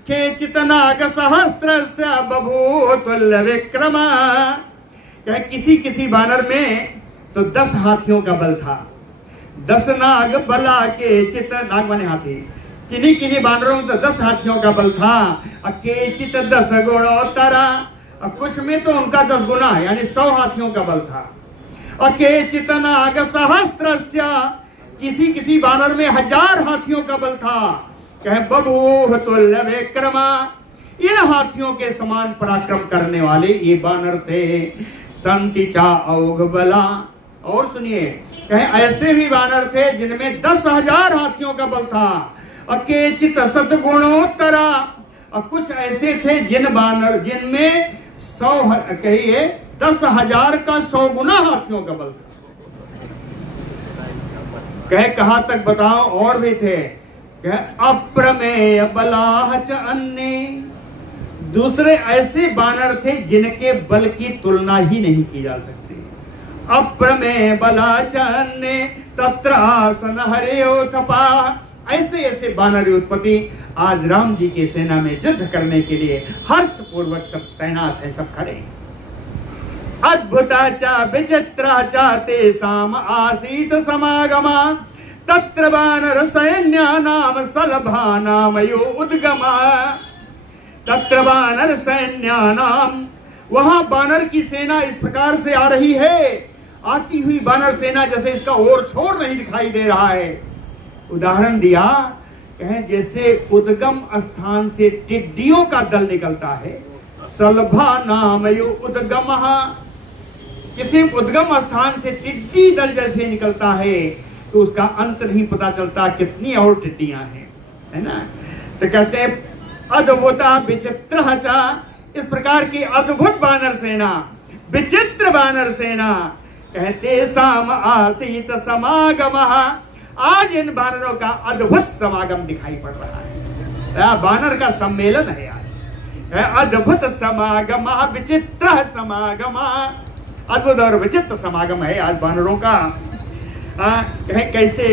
के चित नाग सहस्त्रस्य बभूव तुल्य विक्रमा। कहे किसी किसी वानर में तो 10 हाथियों का बल था। 10 नाग बला के चित, नाग माने हाथी, किन्हीं किन्हीं वानरों में तो 10 हाथियों का बल था। अकेचित 10 गुणोत्तरा, कुछ में तो उनका 10 गुना यानी 100 हाथियों का बल था। अकेचित नाग सहस्त्रस्य, किसी किसी वानर में 1000 हाथियों का बल था। कहे बभूव तुल्य विक्रमा, इन हाथियों के समान पराक्रम करने वाले ये वानर थे। संतिचा औघ बला, और सुनिए, कहे ऐसे भी वानर थे जिनमें 10,000 हाथियों का बल था। अकेचित सतगुणोत्तरा, और कुछ ऐसे थे जिन वानर जिनमें 100 कहिए 10,000 का 100 गुना हाथियों का बल था। कहे कहां तक बताओ, और भी थे। अप्रमेय बलाह च अन्य, दूसरे ऐसे बानर थे जिनके बल की तुलना ही नहीं की जा सकती। अप्रमेय बला च अन्य तत्र आसन हरेओ तपा, ऐसे ऐसे बानर की उत्पत्ति आज राम जी की सेना में युद्ध करने के लिए हर्ष पूर्वक सब तैनात है, सब खड़े। अद्भुता च विचित्रा च तेषाम आसीत समागमा, तत्र बानर सैन्यानाम सलभानामयो उद्गमा। तत्र बानर सैन्यानाम, वहां बानर की सेना इस प्रकार से आ रही है, आती हुई बानर सेना जैसे इसका ओर छोर नहीं दिखाई दे रहा है। उदाहरण दिया, कहें जैसे उद्गम स्थान से टिड्डियों का दल निकलता है, सलभानामयो उद्गमः, किसी उद्गम स्थान से टिड्डी दल जैसे निकलता है तो उसका अंत नहीं पता चलता कितनी और टिड्डियां हैं, है ना। तो कहते हैं अद्भुता विचित्र च, इस प्रकार की अद्भुत बानर सेना, विचित्र बानर सेना, कहते साम आसीत समागमः, आज इन बानरों का अद्भुत समागम दिखाई पड़ रहा है। बानर का सम्मेलन है आज, अद्भुत समागम, विचित्र समागम, अद्भुत और विचित्र समागम है आज बानरों का। कहें कैसे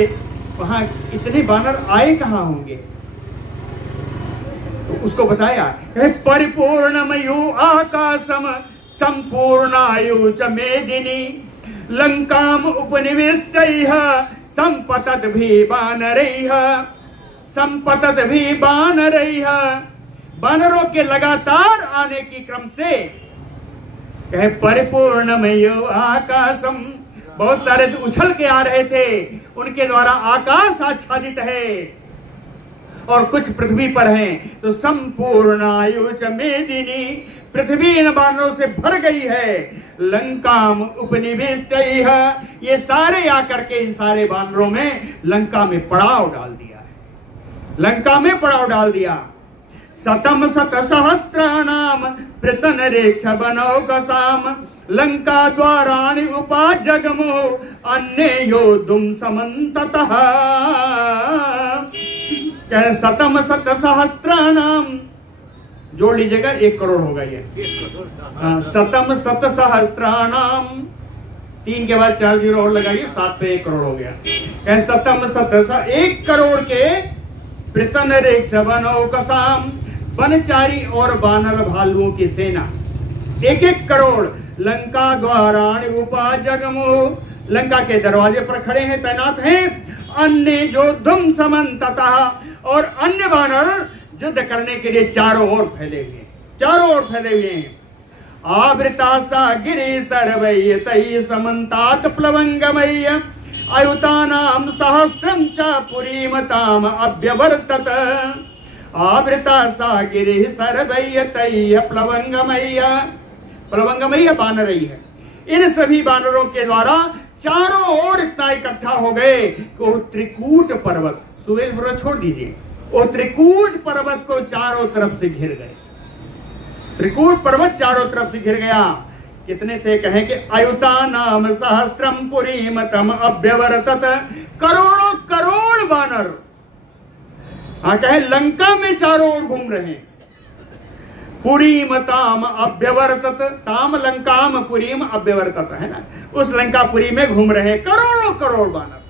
वहां इतने बानर आए कहां होंगे, तो उसको बताया, परिपूर्णमयो आकाशम संपूर्णायु च मेदिनी, लंकाम उपनिविष्टैः संपतत भी बानरैः, संपतत भी बानरैः, बानरों के लगातार आने की क्रम से कहे परिपूर्णमयो आकाशम, बहुत सारे तो उछल के आ रहे थे, उनके द्वारा आकाश आच्छादित है, और कुछ पृथ्वी पर हैं, तो संपूर्णायु च मेदिनी, पृथ्वी इन बानरों से भर गई है। लंकाम उपनिवेष्टैः, ये सारे आकर के इन सारे बानरों में लंका में पड़ाव डाल दिया है, लंका में पड़ाव डाल दिया। शतम शत सहस्राणाम पृतनरेक्ष बनौकसाम, लंका द्वाराणि उपाजगमो अन्य योद्धुम समन्ततः। शतम शत सहस्राणाम, जोड़ लीजिएगा 1 करोड़ होगा ये। शतम शत सहस्राणाम, 3 के बाद 4 जीरो और लगाइए, 7 पे 1 करोड़ हो गया। शतम शत 1 करोड़ के पृतनरेक्ष बनौकसाम, बनचारी और बानर भालुओं की सेना 1-1 करोड़, लंका द्वाराणि उपाजगमो, लंका के दरवाजे पर खड़े हैं, तैनात हैं। अन्य योद्धुम समन्ततः, और अन्य बानर युद्ध करने के लिए चारों ओर फैले हुए हैं, चारों ओर फैले हुए हैं। आवृता सा गिरि सर्वैः तैः समन्तात प्लवंगमय्य, अयुतानाम सहस्रम च पुरीमताम अभ्यवर्तत। आवृता सा गिरि सर्वैः तैः प्लवंगमय्य, प्लवंगमय्य बानर ही है। इन सभी बानरों के द्वारा चारों ओर इतना इकट्ठा हो गए कि वो त्रिकूट पर्वत, सुहेल पर्वत छोड़ दीजिए, वो त्रिकूट पर्वत को चारों तरफ से घिर गए। त्रिकूट पर्वत चारों तरफ से घिर गया। कितने थे, कहें कि अयुतानाम सहस्त्रम पुरीमतम अभ्यवर्तत, करोड़ों करोड़ बानर कहे लंका में चारों ओर घूम रहे हैं। पुरीमताम अभ्यवर्तत, ताम लंकाम पुरीम अभ्यवर्तत, है ना, उस लंकापुरी में घूम रहे करोड़ों करोड़ बानर।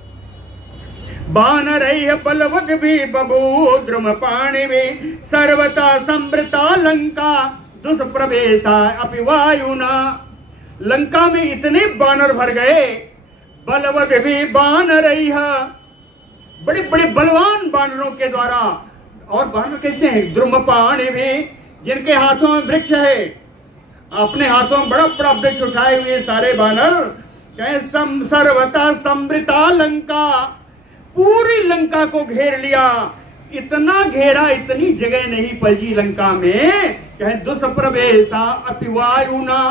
बानरैः बलवद् भी बभूव द्रुम पाणि में, सर्वथा संवृता लंका दुष्प्रवेशा अपि वायुना। लंका में इतने बानर भर गए, बलवद् भी बानरैः, बड़े बड़े बलवान बानरों के द्वारा। और बानर कैसे हैं, द्रुमपाणि भी, जिनके हाथों में वृक्ष है, अपने हाथों में बड़ा बड़ा वृक्ष उठाए हुए सारे बानर। कहे सर्वथा संवृता लंका, पूरी लंका को घेर लिया। इतना घेरा, इतनी जगह नहीं पलजी लंका में, कहे दुष्प्रवेशा अपि वायुना,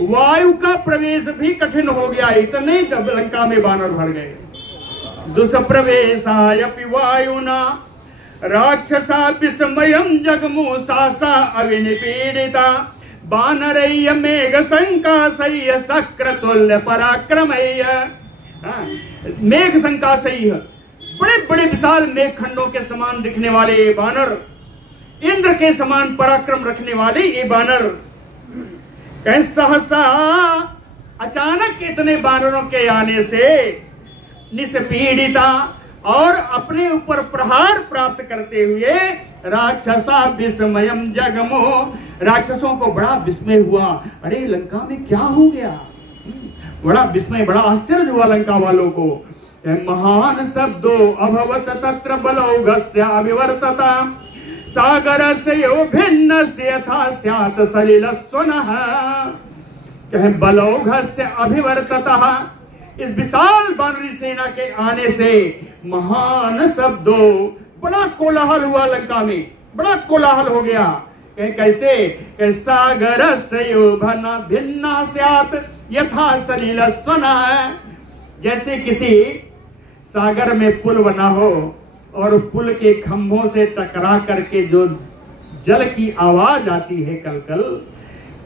वायु का प्रवेश भी कठिन हो गया, इतने लंका में बानर भर गए। दुष्प्रवेशाय अपि वायुना, राक्षसा विस्मयं जगमु सासा अविनिपीडिता, बानरैः मेघ संकासैः शक्रतुल्य पराक्रमैः। मेघ संकासैः, बड़े बड़े विशाल मेघखंडों के समान दिखने वाले ये बानर, इंद्र के समान पराक्रम रखने वाले ये बानर, सहसा अचानक इतने बानरों के आने से निष्पीड़िता और अपने ऊपर प्रहार प्राप्त करते हुए राक्षसा विस्मयम जगमो, राक्षसों को बड़ा विस्मय हुआ। अरे लंका में क्या हो गया, बड़ा विस्मय, बड़ा आश्चर्य हुआ लंका वालों को। महान शब्दो अभवत तत्र बलौघस्य अभिवर्तता सागरस्य यो भिन्नस्य यथा स्यात् सलिलस्वनः। बलौघस्य अभिवर्ततः, इस विशाल बानरी सेना के आने से महान शब्दों, बड़ा कोलाहल हुआ लंका में, बड़ा कोलाहल हो गया। कैसे? सागरस्य यो भिन्ना स्यात् यथा सलिलस्वनः, जैसे किसी सागर में पुल बना हो और पुल के खंभों से टकरा करके जो जल की आवाज आती है कलकल,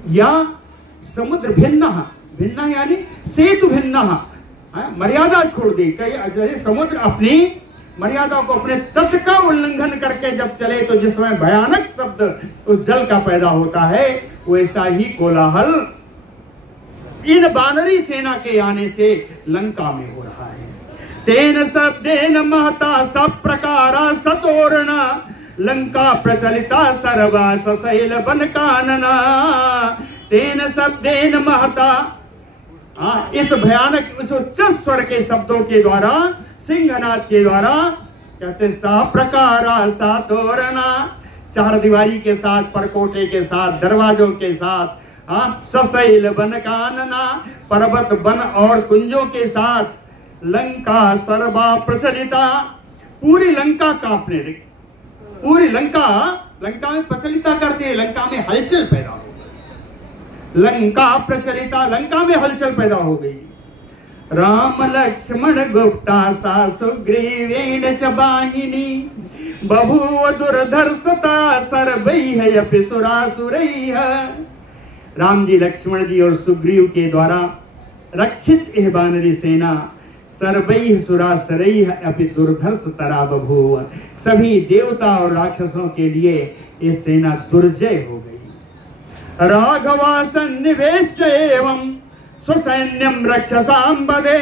या समुद्र भिन्ना, भिन्ना यानी सेतु भिन्ना, मर्यादा छोड़ दी। कई समुद्र अपनी मर्यादा को, अपने तट का उल्लंघन करके जब चले तो जिस समय भयानक शब्द उस जल का पैदा होता है, वैसा ही कोलाहल इन बानरी सेना के आने से लंका में हो रहा है। तेन शब्देन महता सब प्रकारा सतोरणा लंका प्रचलिता सर्वा सशैल बन कानना। तेन शब्देन महता, इस भयानक इस उच्च स्वर के शब्दों के द्वारा, सिंहनाद के द्वारा, कहते सा प्रकारा सा तोरणा, चार दीवारी के साथ, परकोटे के साथ, दरवाजों के साथ, सशैल बन कानना, पर्वत वन और कुंजों के साथ, लंका सर्वा प्रचलिता, पूरी लंका कांपने लगी। पूरी लंका में प्रचलिता करते हैं, लंका में हलचल पैदा हो गई। लंका प्रचलिता, लंका में हलचल पैदा हो गई। राम लक्ष्मण गुप्ता सा सुग्रीवेण च वाहिनी बभूव दुर्धर्षता सर्वैः अपि सुरासुरैः। राम जी, लक्ष्मण जी और सुग्रीव के द्वारा रक्षित यह बानरी सेना सर्वैः सुरासुरैः अपि दुर्धर्षतरा बभूव, सभी देवता और राक्षसों के लिए ये सेना दुर्जय हो गई। राघवा सन्निवेश्य एवं स्वसैन्यम रक्षसां बदे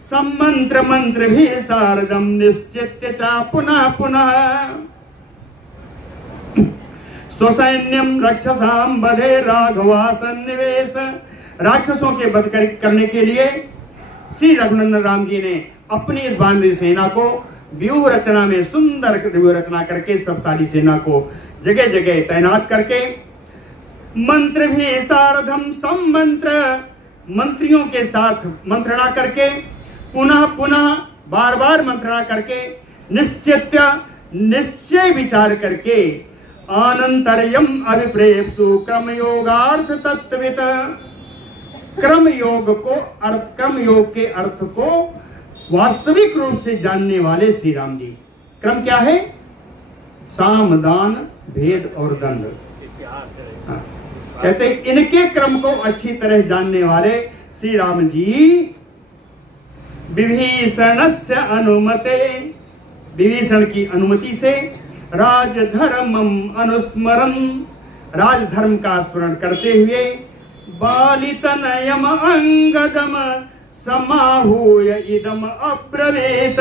सम्मंत्र मंत्र भी सारदम निश्चित्य चा पुनः पुनः। स्वसैन्यम रक्षसां बदे, राघवा सन्निवेश, राक्षसों के वध करने के लिए श्री रघुनंदन राम जी ने अपनी इस बानरी सेना को व्यूह रचना में सुंदर व्यूह रचना करके सब सारी सेना को जगह जगह तैनात करके, मंत्र भी सारधम सम्मंत्र, मंत्रियों के साथ मंत्रणा करके, पुनः पुनः बार बार मंत्रणा करके, निश्चय विचार करके, आनंतर्यम अभिप्रेप्सु क्रम योगार्थ तत्वित, क्रम योग के अर्थ को वास्तविक रूप से जानने वाले श्री राम जी। क्रम क्या है? साम दान भेद और दंड। कहते हैं इनके क्रम को अच्छी तरह जानने वाले श्री राम जी विभीषणस्य अनुमते, विभीषण की अनुमति से राजधर्मम अनुस्मरन, राजधर्म का स्मरण करते हुए, बालितनयम अंगदम समाहूय इदम अब्रवीत,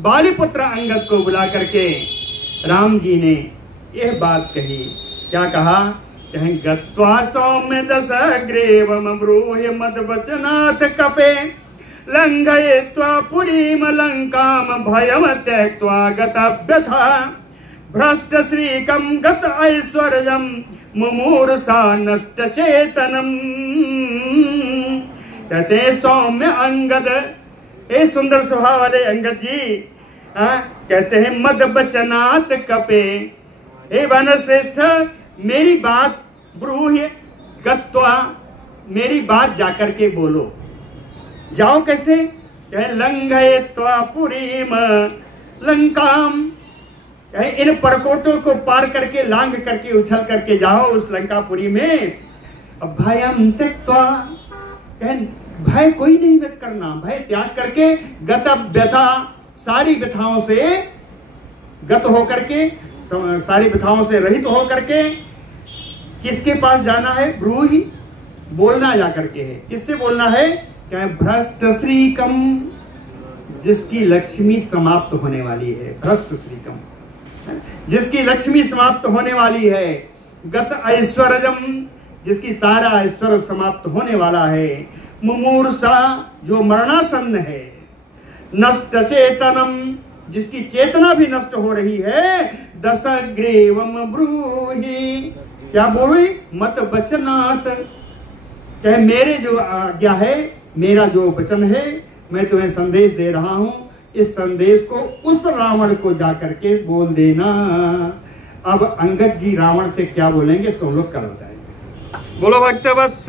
बालीपुत्र अंगद को बुला करके राम जी ने यह बात कही। क्या कहा? गत्वा सौम्य दशग्रीवम ब्रूहि मद्वचनाथ कपे लंघयित्वा पुरीम लंकाम भयम त्यक्त्वा गतव्यथा भ्रष्ट श्रीकम गत ऐश्वर्यम मुमूर्षा नष्ट चेतनम। कहते सौम्य अंगद, ए सुंदर स्वभाव वाले अंगद जी, कहते हैं मद बचनात् कपे, हे वानर श्रेष्ठ, मेरी बात ब्रूहि गत्वा, मेरी बात जाकर के बोलो। जाओ कैसे? कहे लंघयित्वा पुरीम लंकाम, इन परकोटों को पार करके, लांग करके, उछल करके जाओ उस लंकापुरी में। भयम त्यक्त्वा, भय कोई नहीं व्यक्त करना, भय त्याग करके, गतव्यथा, सारी व्यथाओं से गत होकर के, सारी व्यथाओं से रहित होकर के किसके पास जाना है? ब्रूहि, बोलना जाकर के है। किससे बोलना है? क्या? भ्रष्ट श्रीकम, जिसकी लक्ष्मी समाप्त होने वाली है। भ्रष्ट श्रीकम, जिसकी लक्ष्मी समाप्त होने वाली है। गत ऐश्वर्यम, जिसकी सारा ऐश्वर्य समाप्त होने वाला है। मुमूर्षा, जो मरणासन्न है। नष्ट चेतनम, जिसकी चेतना भी नष्ट हो रही है। दशग्रीवम ब्रूहि, क्या ब्रूहि? मत वचनात्, क्या मेरे जो आज्ञा है, मेरा जो वचन है, मैं तुम्हें संदेश दे रहा हूं, इस संदेश को उस रावण को जाकर के बोल देना। अब अंगद जी रावण से क्या बोलेंगे इसको हम लोग कल बताएंगे। बोलो भक्त बस।